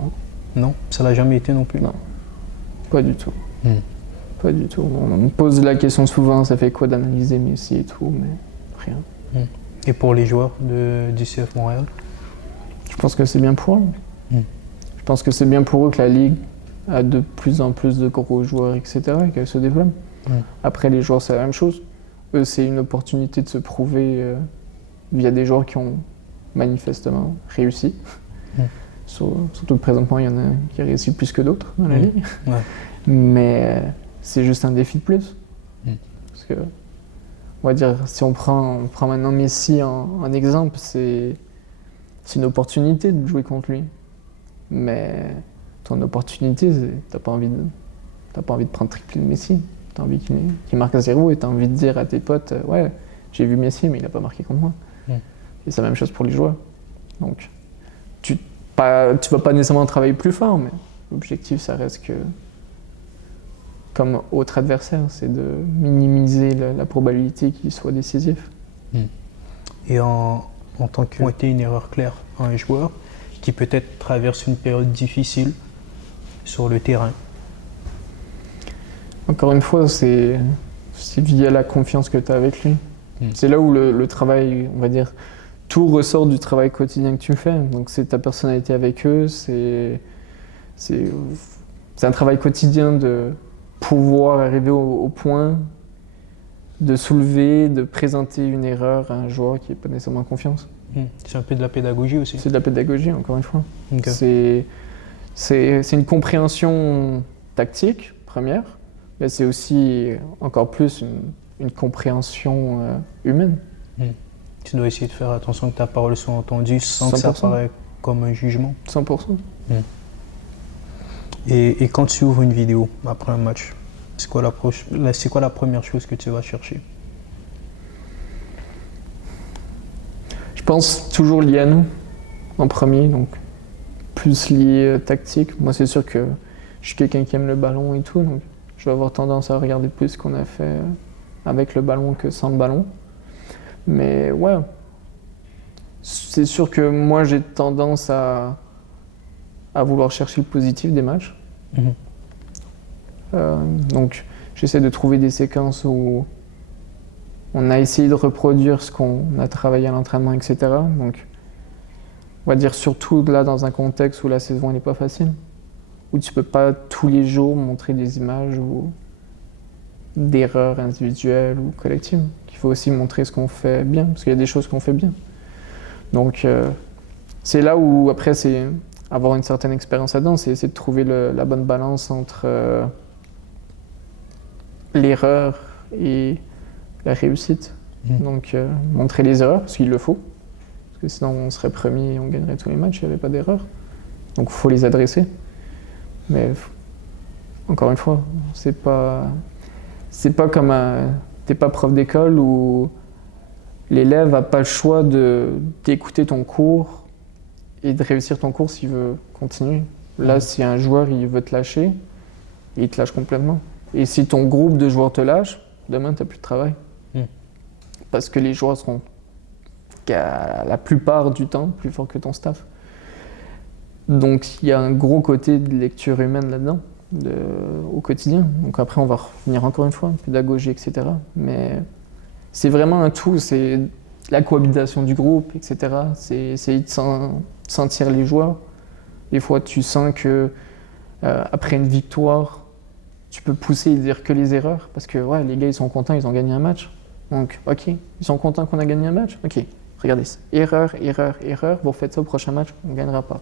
Non? Ça l'a jamais été non plus? Non, pas du tout. Pas du tout. On me pose la question souvent, ça fait quoi d'analyser Messi et tout, mais rien. Et pour les joueurs du CF Montréal? Je pense que c'est bien pour eux. Je pense que c'est bien pour eux que la Ligue a de plus en plus de gros joueurs, etc., et qu'elle se développe. Après, les joueurs, c'est la même chose. Eux, c'est une opportunité de se prouver via des joueurs qui ont manifestement réussi. Surtout que présentement, il y en a qui réussissent plus que d'autres dans la Ligue. Ouais. Mais c'est juste un défi de plus. Parce que, on va dire, si on prend maintenant Messi en exemple, c'est une opportunité de jouer contre lui. Mais ton opportunité, t'as pas envie de prendre triplé de Messi. T'as envie qu'il marque à 0 et t'as envie de dire à tes potes ouais, j'ai vu Messi, mais il a pas marqué contre moi. Et c'est la même chose pour les joueurs. Donc, tu vas pas nécessairement travailler plus fort, mais l'objectif, ça reste que, comme autre adversaire, c'est de minimiser la probabilité qu'il soit décisif. Et en tant que pointer une erreur claire à un joueur qui peut-être traverse une période difficile sur le terrain? Encore une fois, c'est via la confiance que tu as avec lui. C'est là où le travail, on va dire, tout ressort du travail quotidien que tu fais. Donc c'est ta personnalité avec eux, c'est un travail quotidien de pouvoir arriver au point de soulever, de présenter une erreur à un joueur qui n'est pas nécessairement en confiance. C'est un peu de la pédagogie aussi? C'est de la pédagogie, encore une fois. Okay. C'est une compréhension tactique, première, mais c'est aussi encore plus une compréhension humaine. Tu dois essayer de faire attention que ta parole soit entendue sans que ça paraisse comme un jugement. 100%. Et quand tu ouvres une vidéo après un match, c'est quoi la première chose que tu vas chercher? Je pense toujours lié à nous, en premier, donc plus lié tactique. Moi, c'est sûr que je suis quelqu'un qui aime le ballon et tout, donc je vais avoir tendance à regarder plus ce qu'on a fait avec le ballon que sans le ballon. Mais ouais, c'est sûr que moi, j'ai tendance à vouloir chercher le positif des matchs. Donc, j'essaie de trouver des séquences où on a essayé de reproduire ce qu'on a travaillé à l'entraînement, etc. Donc, on va dire surtout là dans un contexte où la saison n'est pas facile, où tu peux pas tous les jours montrer des images d'erreurs individuelles ou collectives. Il faut aussi montrer ce qu'on fait bien, parce qu'il y a des choses qu'on fait bien. Donc, c'est là où après c'est avoir une certaine expérience là-dedans, c'est essayer de trouver la bonne balance entre l'erreur et la réussite. Donc montrer les erreurs, parce qu'il le faut, parce que sinon on serait premier et on gagnerait tous les matchs, il n'y avait pas d'erreur. Donc il faut les adresser. Mais Encore une fois, c'est pas comme t'es pas prof d'école où l'élève n'a pas le choix d'écouter ton cours et de réussir ton cours s'il veut continuer. Là, si un joueur il veut te lâcher, il te lâche complètement. Et si ton groupe de joueurs te lâche, demain, tu n'as plus de travail. Parce que les joueurs seront, la plupart du temps, plus forts que ton staff. Donc, il y a un gros côté de lecture humaine là-dedans, au quotidien. Donc après, on va revenir encore une fois, pédagogie, etc. Mais c'est vraiment un tout, c'est la cohabitation du groupe, etc. C'est essayer de sentir les joueurs. Des fois, tu sens que après une victoire, tu peux pousser et dire que les erreurs, parce que ouais, les gars, ils sont contents, ils ont gagné un match. Donc, ok, ils sont contents qu'on a gagné un match. Ok, regardez, erreur, vous refaites ça au prochain match, on ne gagnera pas.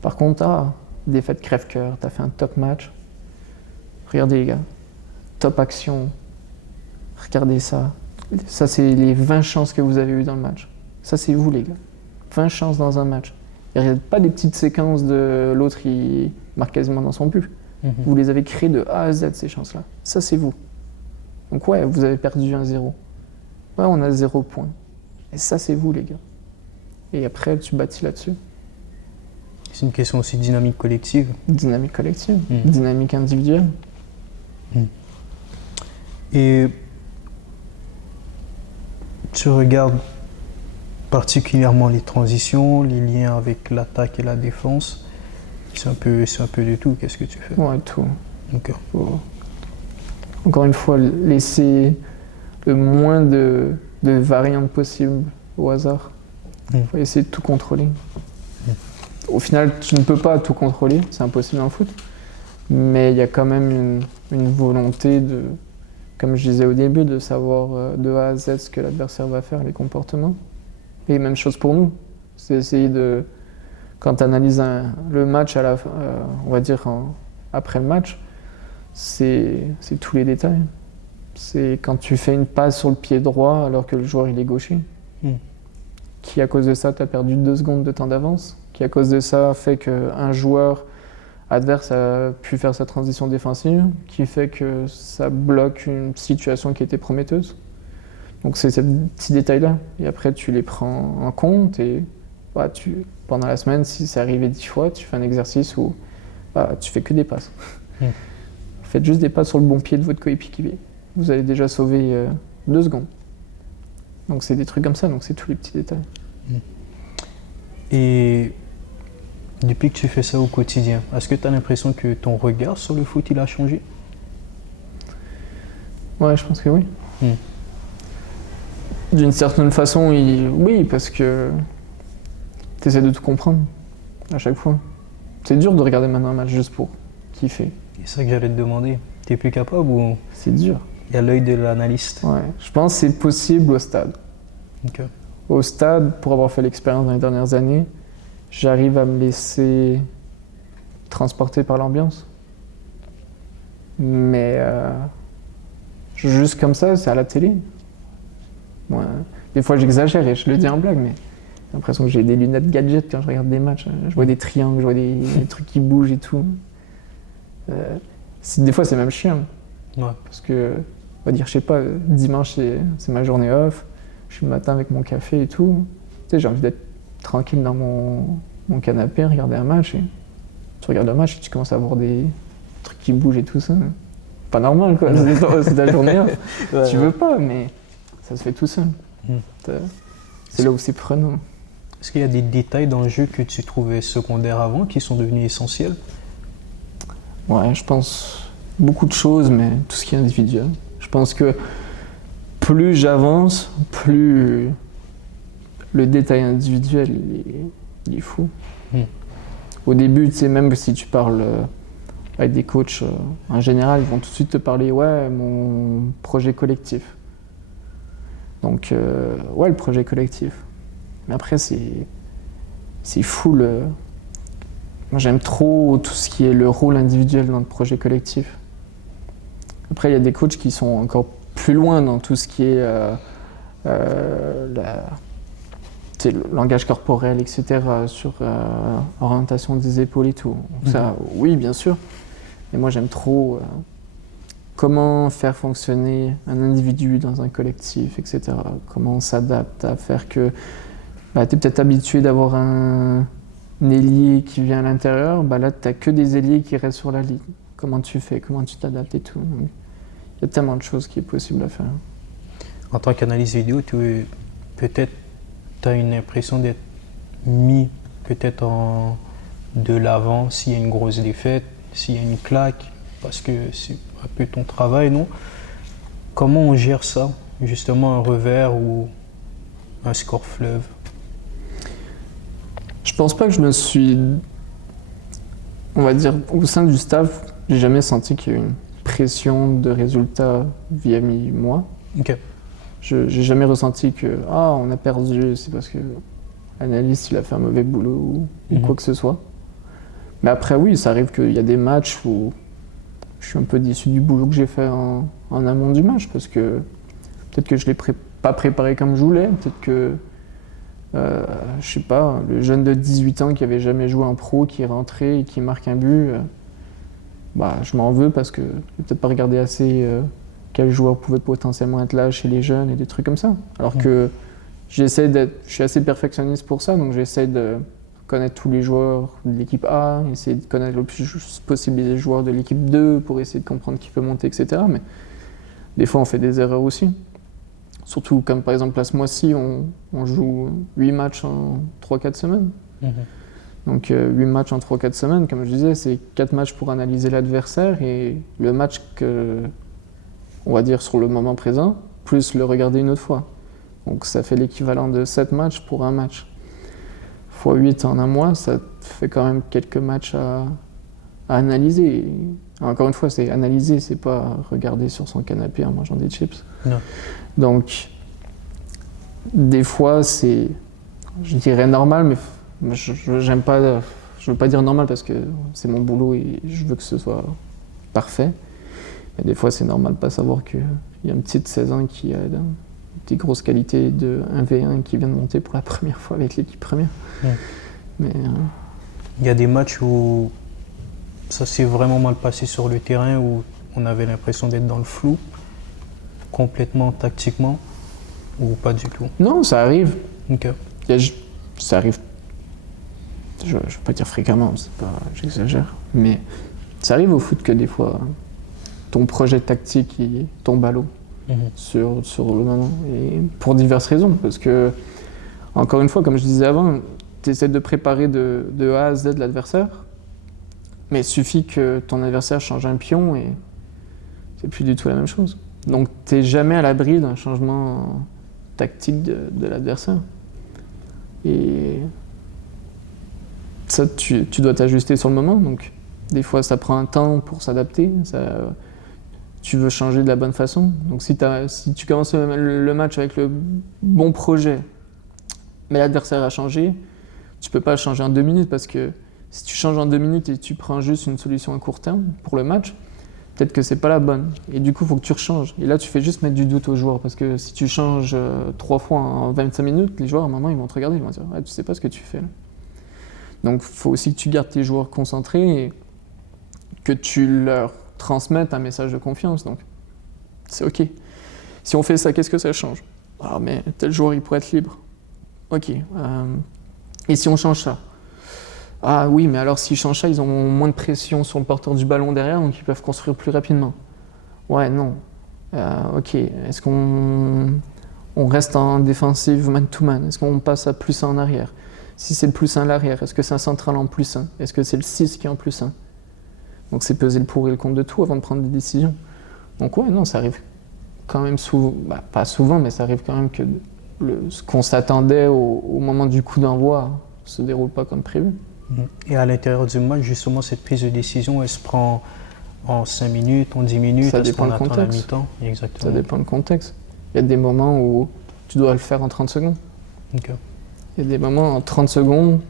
Par contre, défaite crève-cœur, tu as fait un top match. Regardez les gars, top action. Regardez ça. Ça, c'est les 20 chances que vous avez eues dans le match. Ça, c'est vous les gars. 20 chances dans un match. Il n'y a pas des petites séquences de l'autre qui marque quasiment dans son but. Vous les avez créées de A à Z, ces chances-là. Ça, c'est vous. Donc ouais, vous avez perdu 1-0. Ouais, on a 0 point. Et ça, c'est vous, les gars. Et après, tu bâtis là-dessus. C'est une question aussi de dynamique collective. Dynamique collective, dynamique individuelle. Et tu regardes particulièrement les transitions, les liens avec l'attaque et la défense. C'est un peu de tout. Qu'est-ce que tu fais? Ouais, tout. Okay. Encore une fois, laisser le moins de variantes possibles au hasard. Il faut essayer de tout contrôler. Au final, tu ne peux pas tout contrôler, c'est impossible dans le foot. Mais il y a quand même une volonté de, comme je disais au début, de savoir de A à Z ce que l'adversaire va faire, les comportements. Et même chose pour nous. C'est essayer de, quand tu analyses le match, on va dire après le match, c'est tous les détails. C'est quand tu fais une passe sur le pied droit alors que le joueur il est gaucher. Qui à cause de ça, tu as perdu 2 secondes de temps d'avance. Qui à cause de ça fait qu'un joueur adverse a pu faire sa transition défensive, qui fait que ça bloque une situation qui était prometteuse. Donc c'est ces petits détails-là. Et après, tu les prends en compte et pendant la semaine, si c'est arrivé 10 fois, tu fais un exercice où tu fais que des passes. Faites juste des passes sur le bon pied de votre coéquipier. Vous allez déjà sauver 2 secondes. Donc c'est des trucs comme ça, donc c'est tous les petits détails. Et depuis que tu fais ça au quotidien, est-ce que tu as l'impression que ton regard sur le foot, il a changé? Ouais, je pense que oui. D'une certaine façon, oui, parce que tu essaies de tout comprendre à chaque fois. C'est dur de regarder maintenant un match juste pour kiffer. C'est ça que j'allais te demander. Tu es plus capable ou c'est dur? Il y a l'œil de l'analyste. Ouais, je pense que c'est possible au stade. Okay. Au stade, pour avoir fait l'expérience dans les dernières années, j'arrive à me laisser transporter par l'ambiance. Mais juste comme ça, c'est à la télé. Ouais. Des fois, j'exagère et je le dis en blague, mais j'ai l'impression que j'ai des lunettes gadget quand je regarde des matchs. Je vois des triangles, je vois des trucs qui bougent et tout. Des fois, c'est même chiant. Ouais. Parce que, on va dire, je sais pas, dimanche, c'est ma journée off. Je suis le matin avec mon café et tout. Tu sais, j'ai envie d'être tranquille dans mon canapé, regarder un match. Et tu regardes le match et tu commences à voir des trucs qui bougent et tout ça. Pas normal, quoi. C'est ta journée off. Ouais, tu veux pas, mais ça se fait tout seul. C'est là où c'est prenant. Est-ce qu'il y a des détails dans le jeu que tu trouvais secondaires avant qui sont devenus essentiels? Ouais, je pense beaucoup de choses, mais tout ce qui est individuel. Je pense que plus j'avance, plus le détail individuel il est fou. Au début, tu sais, même si tu parles avec des coachs en général, ils vont tout de suite te parler, ouais, mon projet collectif. Donc, ouais, le projet collectif. Mais après, c'est fou. Moi, j'aime trop tout ce qui est le rôle individuel dans le projet collectif. Après, il y a des coachs qui sont encore plus loin dans tout ce qui est le langage corporel, etc., sur orientation des épaules et tout. Ça, oui, bien sûr. Et moi, j'aime trop comment faire fonctionner un individu dans un collectif, etc. Comment on s'adapte à faire que tu es peut-être habitué d'avoir un ailier qui vient à l'intérieur, là, tu n'as que des ailiers qui restent sur la ligne. Comment tu fais, comment tu t'adaptes et tout. Donc, il y a tellement de choses qui est possible à faire. En tant qu'analyse vidéo, peut-être tu as une impression d'être mis peut-être de l'avant s'il y a une grosse défaite, s'il y a une claque, parce que c'est un peu ton travail, non? Comment on gère ça, justement un revers ou un score fleuve? Je pense pas que je me suis, on va dire, au sein du staff, j'ai jamais senti qu'il y a eu une pression de résultat via moi. Ok. J'ai jamais ressenti que on a perdu, c'est parce que l'analyste il a fait un mauvais boulot ou quoi que ce soit. Mais après oui, ça arrive qu'il y a des matchs où je suis un peu déçu du boulot que j'ai fait en amont du match parce que peut-être que je l'ai pas préparé comme je voulais, peut-être que je sais pas, le jeune de 18 ans qui avait jamais joué en pro, qui est rentré et qui marque un but, je m'en veux parce que j'ai peut-être pas regardé assez quel joueur pouvait potentiellement être là chez les jeunes et des trucs comme ça. Alors que je suis assez perfectionniste pour ça, donc j'essaie de connaître tous les joueurs de l'équipe A, essayer de connaître le plus possible les joueurs de l'équipe 2 pour essayer de comprendre qui peut monter, etc. Mais des fois, on fait des erreurs aussi. Surtout comme par exemple, là, ce mois-ci, on joue 8 matchs en 3-4 semaines. Donc 8 matchs en 3-4 semaines, comme je disais, c'est 4 matchs pour analyser l'adversaire et le match que, on va dire, sur le moment présent, plus le regarder une autre fois. Donc ça fait l'équivalent de 7 matchs pour un match. Fois 8 en un mois, ça fait quand même quelques matchs à analyser. Et encore une fois, c'est analyser, c'est pas regarder sur son canapé en mangeant des chips. Non. Donc, des fois, c'est, je dirais normal, mais j'aime pas, je veux pas dire normal parce que c'est mon boulot et je veux que ce soit parfait. Mais des fois, c'est normal de pas savoir qu'il y a une petite 16 ans qui a des grosses qualités de 1v1 qui vient de monter pour la première fois avec l'équipe première. Mais, il y a des matchs où ça s'est vraiment mal passé sur le terrain, où on avait l'impression d'être dans le flou, complètement tactiquement, ou pas du tout? Non, ça arrive. Ok. Ça arrive, je ne vais pas dire fréquemment, j'exagère, mais ça arrive au foot que des fois, ton projet tactique il tombe à l'eau sur le moment, et pour diverses raisons, parce que, encore une fois, comme je disais avant, tu essaies de préparer de A à Z l'adversaire, mais il suffit que ton adversaire change un pion et c'est plus du tout la même chose. Donc tu n'es jamais à l'abri d'un changement tactique de l'adversaire. Et ça, tu dois t'ajuster sur le moment. Donc des fois, ça prend un temps pour s'adapter. Tu veux changer de la bonne façon. Donc si tu commences le match avec le bon projet, mais l'adversaire a changé, tu peux pas le changer en 2 minutes parce que si tu changes en 2 minutes et tu prends juste une solution à court terme pour le match, peut-être que c'est pas la bonne. Et du coup, il faut que tu rechanges. Et là, tu fais juste mettre du doute aux joueurs parce que si tu changes 3 fois en 25 minutes, les joueurs, à un moment, ils vont te regarder, ils vont dire « tu sais pas ce que tu fais là ». Donc, il faut aussi que tu gardes tes joueurs concentrés et que tu leur transmettes un message de confiance. Donc, c'est OK. Si on fait ça, qu'est-ce que ça change? Ah, mais tel joueur, il pourrait être libre. OK. Et si on change ça? Ah oui, mais alors s'ils changent ça, ils ont moins de pression sur le porteur du ballon derrière, donc ils peuvent construire plus rapidement. Ouais, non. OK. Est-ce qu'on reste en défensive man-to-man? Est-ce qu'on passe à plus 1 en arrière? Si c'est le plus 1 à l'arrière, est-ce que c'est un central en plus 1? Est-ce que c'est le 6 qui est en plus 1? Donc c'est peser le pour et le contre de tout avant de prendre des décisions. Donc ouais, non, ça arrive quand même souvent, pas souvent, mais ça arrive quand même que ce qu'on s'attendait au moment du coup d'envoi se déroule pas comme prévu. Et à l'intérieur du match, justement, cette prise de décision, elle se prend en 5 minutes, en 10 minutes, ça est-ce dépend qu'on du attend la contexte. mi-temps? Exactement. Ça dépend du contexte. Il y a des moments où tu dois le faire en 30 secondes. Okay. Il y a des moments en 30 secondes,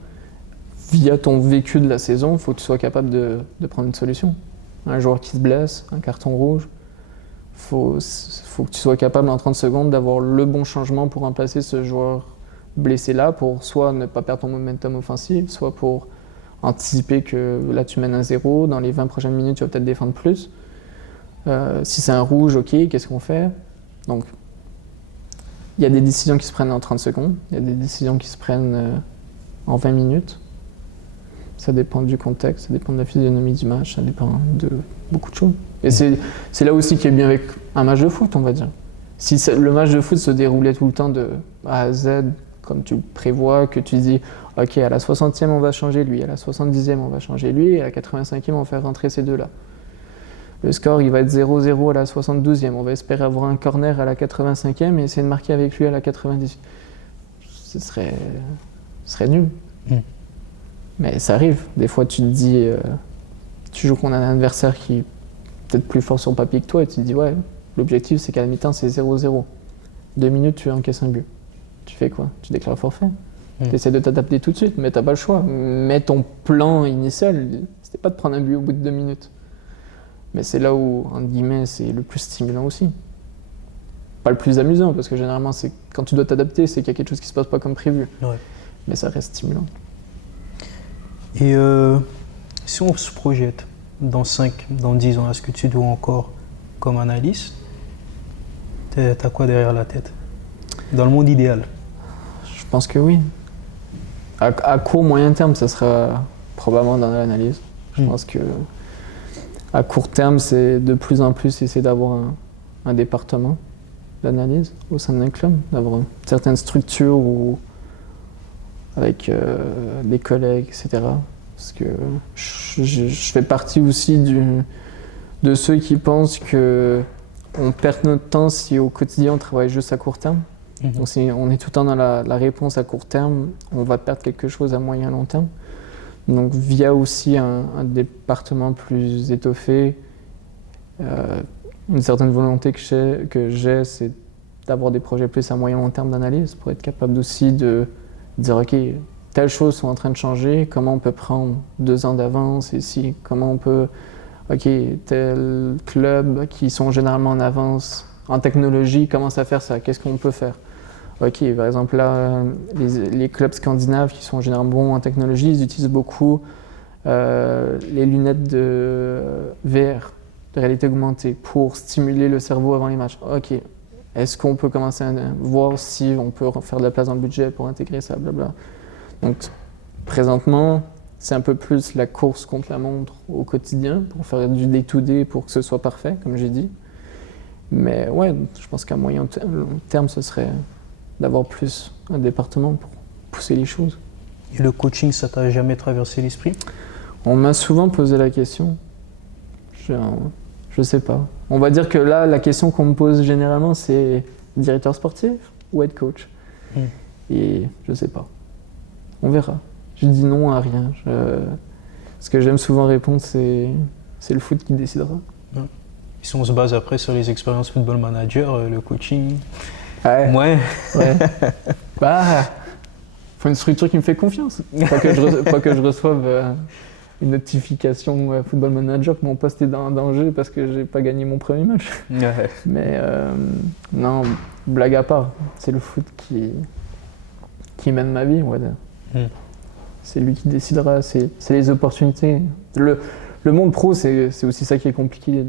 via ton vécu de la saison, il faut que tu sois capable de prendre une solution. Un joueur qui se blesse, un carton rouge, faut que tu sois capable en 30 secondes d'avoir le bon changement pour remplacer ce joueur blessé là, pour soit ne pas perdre ton momentum offensif, soit pour anticiper que là tu mènes 1-0, dans les 20 prochaines minutes tu vas peut-être défendre plus. Si c'est un rouge, ok, qu'est-ce qu'on fait? Donc il y a des décisions qui se prennent en 30 secondes, il y a des décisions qui se prennent en 20 minutes. Ça dépend du contexte, ça dépend de la physionomie du match, ça dépend de beaucoup de choses. Et c'est là aussi qui est bien avec un match de foot, on va dire. Si le match de foot se déroulait tout le temps de A à Z, comme tu le prévois, que tu dis « Ok, à la 60e, on va changer lui, à la 70e, on va changer lui, et à la 85e, on va faire rentrer ces deux-là. » Le score, il va être 0-0 à la 72e, on va espérer avoir un corner à la 85e et essayer de marquer avec lui à la 90e. Ce serait nul. Mais ça arrive. Des fois, tu te dis, tu joues contre un adversaire qui est peut-être plus fort sur le papier que toi et tu te dis, ouais, l'objectif c'est qu'à la mi-temps c'est 0-0. 2 minutes, tu encaisses un but. Tu fais quoi? Tu déclares forfait. Tu essaies de t'adapter tout de suite, mais t'as pas le choix. Mais ton plan initial, c'était pas de prendre un but au bout de 2 minutes. Mais c'est là où, entre guillemets, c'est le plus stimulant aussi. Pas le plus amusant, parce que généralement, c'est quand tu dois t'adapter, c'est qu'il y a quelque chose qui se passe pas comme prévu. Ouais. Mais ça reste stimulant. Et si on se projette dans 5, dans 10 ans, est-ce que tu dois encore comme analyste? T'as quoi derrière la tête? Dans le monde idéal? Je pense que oui. À court, moyen terme, ça sera probablement dans l'analyse. Je pense que à court terme, c'est de plus en plus essayer d'avoir un département d'analyse au sein d'un club, d'avoir certaines structures où, avec des collègues, etc. Parce que je fais partie aussi de ceux qui pensent qu'on perd notre temps si au quotidien on travaille juste à court terme. Donc si on est tout le temps dans la réponse à court terme, on va perdre quelque chose à moyen long terme. Donc via aussi un département plus étoffé, une certaine volonté que j'ai, c'est d'avoir des projets plus à moyen long terme d'analyse pour être capable aussi de dire ok, telles choses sont en train de changer, comment on peut prendre 2 ans d'avance ici, comment on peut, ok, tel club qui sont généralement en avance en technologie commence à faire ça, qu'est-ce qu'on peut faire? Ok, par exemple là, les clubs scandinaves qui sont généralement bons en technologie, ils utilisent beaucoup les lunettes de VR, de réalité augmentée, pour stimuler le cerveau avant les matchs. Ok, est-ce qu'on peut commencer à voir si on peut faire de la place dans le budget pour intégrer ça, blabla. Donc présentement, c'est un peu plus la course contre la montre au quotidien pour faire du day-to-day pour que ce soit parfait, comme j'ai dit. Mais ouais, je pense qu'à moyen terme, ce serait d'avoir plus un département pour pousser les choses. Et le coaching, ça t'a jamais traversé l'esprit? On m'a souvent posé la question. Je sais pas. On va dire que là, la question qu'on me pose généralement, c'est directeur sportif ou head coach? Et je sais pas. On verra. Je dis non à rien. Ce que j'aime souvent répondre, c'est le foot qui décidera. Si on se base après sur les expériences football manager, le coaching... Ouais. Bah, faut une structure qui me fait confiance. Pas que je reçoive une notification Football Manager que mon poste est en danger parce que j'ai pas gagné mon premier match. Ouais. Mais non, blague à part, c'est le foot qui mène ma vie, on va dire. C'est lui qui décidera, c'est les opportunités. Le monde pro, c'est aussi ça qui est compliqué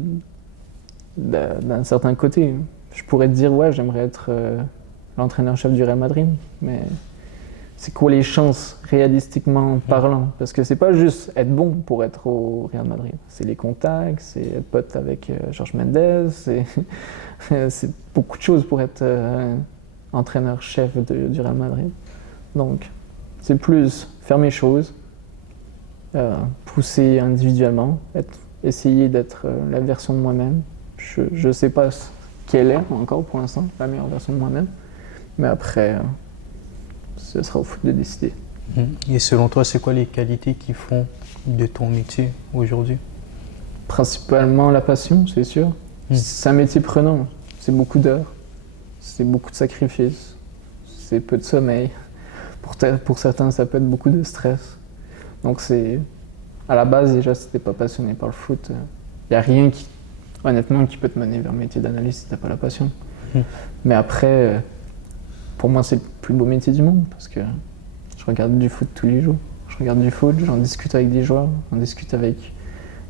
d'un certain côté. Je pourrais te dire, ouais, j'aimerais être l'entraîneur-chef du Real Madrid, mais c'est quoi les chances, réalistiquement parlant? Parce que c'est pas juste être bon pour être au Real Madrid. C'est les contacts, c'est être pote avec Jorge Mendes, c'est beaucoup de choses pour être entraîneur-chef du Real Madrid. Donc, c'est plus faire mes choses, pousser individuellement, essayer d'être la version de moi-même. Je sais pas quelle est encore pour l'instant, la meilleure version de moi-même. Mais après, ce sera au foot de décider. Et selon toi, c'est quoi les qualités qui font de ton métier aujourd'hui? Principalement la passion, c'est sûr. C'est un métier prenant. C'est beaucoup d'heures, c'est beaucoup de sacrifices, c'est peu de sommeil. Pour certains, ça peut être beaucoup de stress. Donc à la base, déjà, si t'es pas passionné par le foot, il n'y a rien honnêtement, qui peut te mener vers le métier d'analyste si t'as pas la passion. Mais après, pour moi, c'est le plus beau métier du monde parce que je regarde du foot tous les jours. Je Je regarde du foot, j'en discute avec des joueurs, j'en discute avec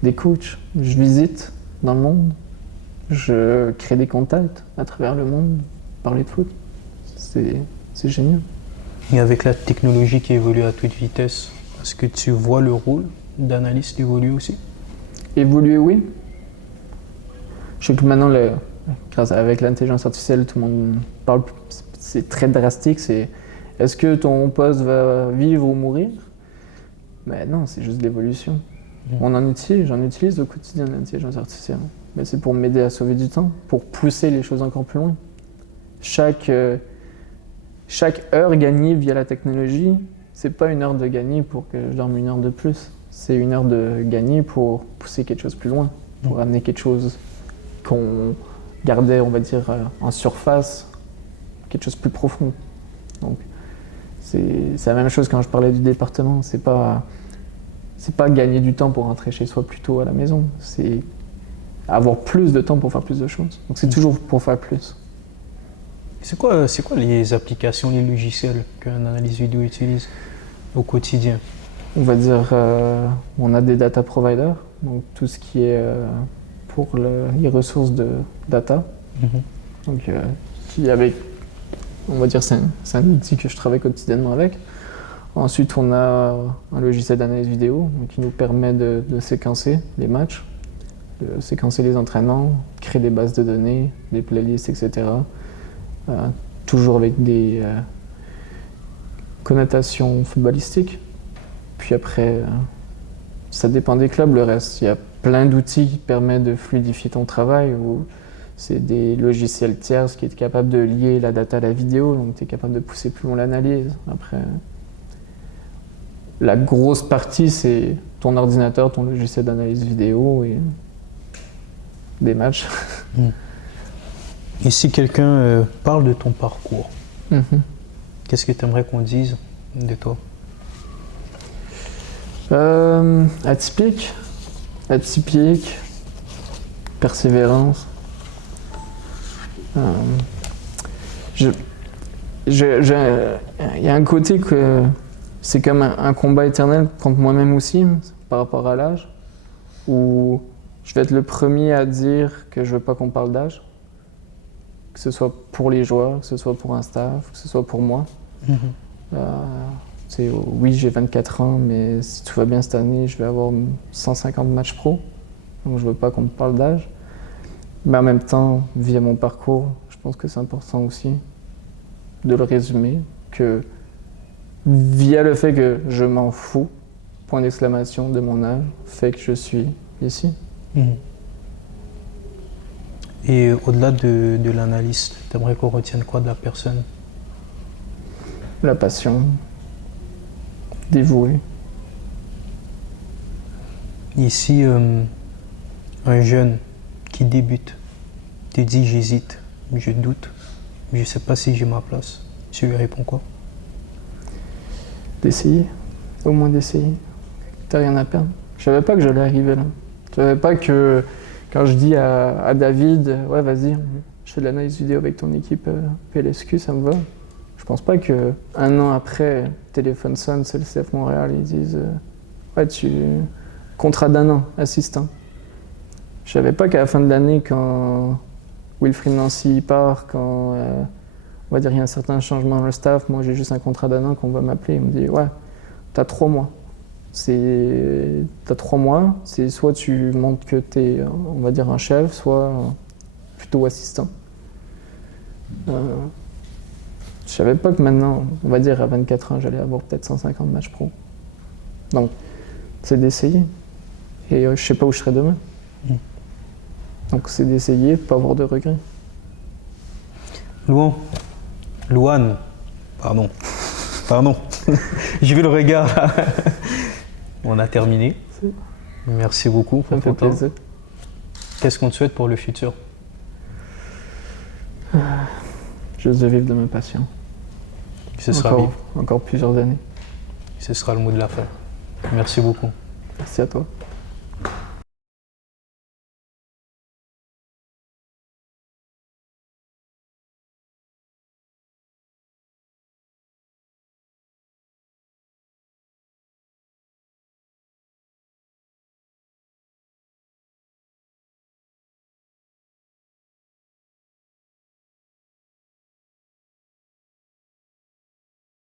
des coachs, je visite dans le monde, je crée des contacts à travers le monde, parler de foot. C'est génial. Et avec la technologie qui évolue à toute vitesse, est-ce que tu vois le rôle d'analyste évoluer aussi? Évoluer, oui. Je sais que maintenant, avec l'intelligence artificielle, tout le monde parle, c'est très drastique, c'est est-ce que ton poste va vivre ou mourir? Ben non, c'est juste l'évolution. J'en utilise au quotidien l'intelligence artificielle. Mais c'est pour m'aider à sauver du temps, pour pousser les choses encore plus loin. Chaque heure gagnée via la technologie, c'est pas une heure de gagner pour que je dorme une heure de plus. C'est une heure de gagner pour pousser quelque chose plus loin, pour amener quelque chose qu'on gardait, on va dire, en surface, quelque chose de plus profond. Donc, c'est la même chose quand je parlais du département. C'est pas gagner du temps pour rentrer chez soi plus tôt à la maison. C'est avoir plus de temps pour faire plus de choses. Donc, c'est toujours pour faire plus. C'est quoi les applications, les logiciels qu'un analyste vidéo utilise au quotidien? On va dire, on a des data providers, donc tout ce qui est pour les ressources de data. Donc, on va dire, c'est un outil que je travaille quotidiennement avec. Ensuite, on a un logiciel d'analyse vidéo qui nous permet de séquencer les matchs, de séquencer les entraînements, créer des bases de données, des playlists, etc. Toujours avec des connotations footballistiques. Puis après, ça dépend des clubs, le reste. Il y a plein d'outils qui permettent de fluidifier ton travail. C'est des logiciels tierces qui sont capables de lier la data à la vidéo, donc tu es capable de pousser plus loin l'analyse. Après, la grosse partie, c'est ton ordinateur, ton logiciel d'analyse vidéo et des matchs. Et si quelqu'un parle de ton parcours, qu'est-ce que tu aimerais qu'on dise de toi? Atypique, persévérance. Il y a un côté que c'est comme un combat éternel contre moi-même aussi, par rapport à l'âge, où je vais être le premier à dire que je veux pas qu'on parle d'âge, que ce soit pour les joueurs, que ce soit pour un staff, que ce soit pour moi. Oui, j'ai 24 ans, mais si tout va bien cette année, je vais avoir 150 matchs pro, donc je veux pas qu'on me parle d'âge. Mais en même temps, via mon parcours, je pense que c'est important aussi de le résumer, que via le fait que je m'en fous, point d'exclamation, de mon âge, fait que je suis ici. Et au-delà de l'analyste, tu aimerais qu'on retienne quoi de la personne? La passion, dévouée. Ici, un jeune qui débute te dit j'hésite, je doute, je ne sais pas si j'ai ma place. Tu lui réponds quoi? D'essayer, au moins d'essayer. T'as rien à perdre. Je savais pas que j'allais arriver là. Je savais pas que quand je dis à David, ouais vas-y, je fais de l'analyse vidéo avec ton équipe PLSQ, ça me va. Je pense pas que un an après, le téléphone sonne, c'est le CF Montréal, ils disent ouais contrat d'un an, assistant. Je savais pas qu'à la fin de l'année, quand Wilfried Nancy part, quand on va dire il y a un certain changement dans le staff, moi j'ai juste un contrat d'un an qu'on va m'appeler, il me dit ouais, t'as 3 mois. T'as 3 mois, c'est soit tu montres que t'es, on va dire, un chef, soit plutôt assistant. Je savais pas que maintenant, on va dire à 24 ans, j'allais avoir peut-être 150 matchs pro. Donc, c'est d'essayer. Et je sais pas où je serai demain. Donc, c'est d'essayer, pas avoir de regrets. Louane, pardon, j'ai vu le regard là. On a terminé. Merci beaucoup pour ton temps. Qu'est-ce qu'on te souhaite pour le futur? Juste de vivre de ma passion. Ce sera encore plusieurs années. Ce sera le mot de la fin. Merci beaucoup. Merci à toi.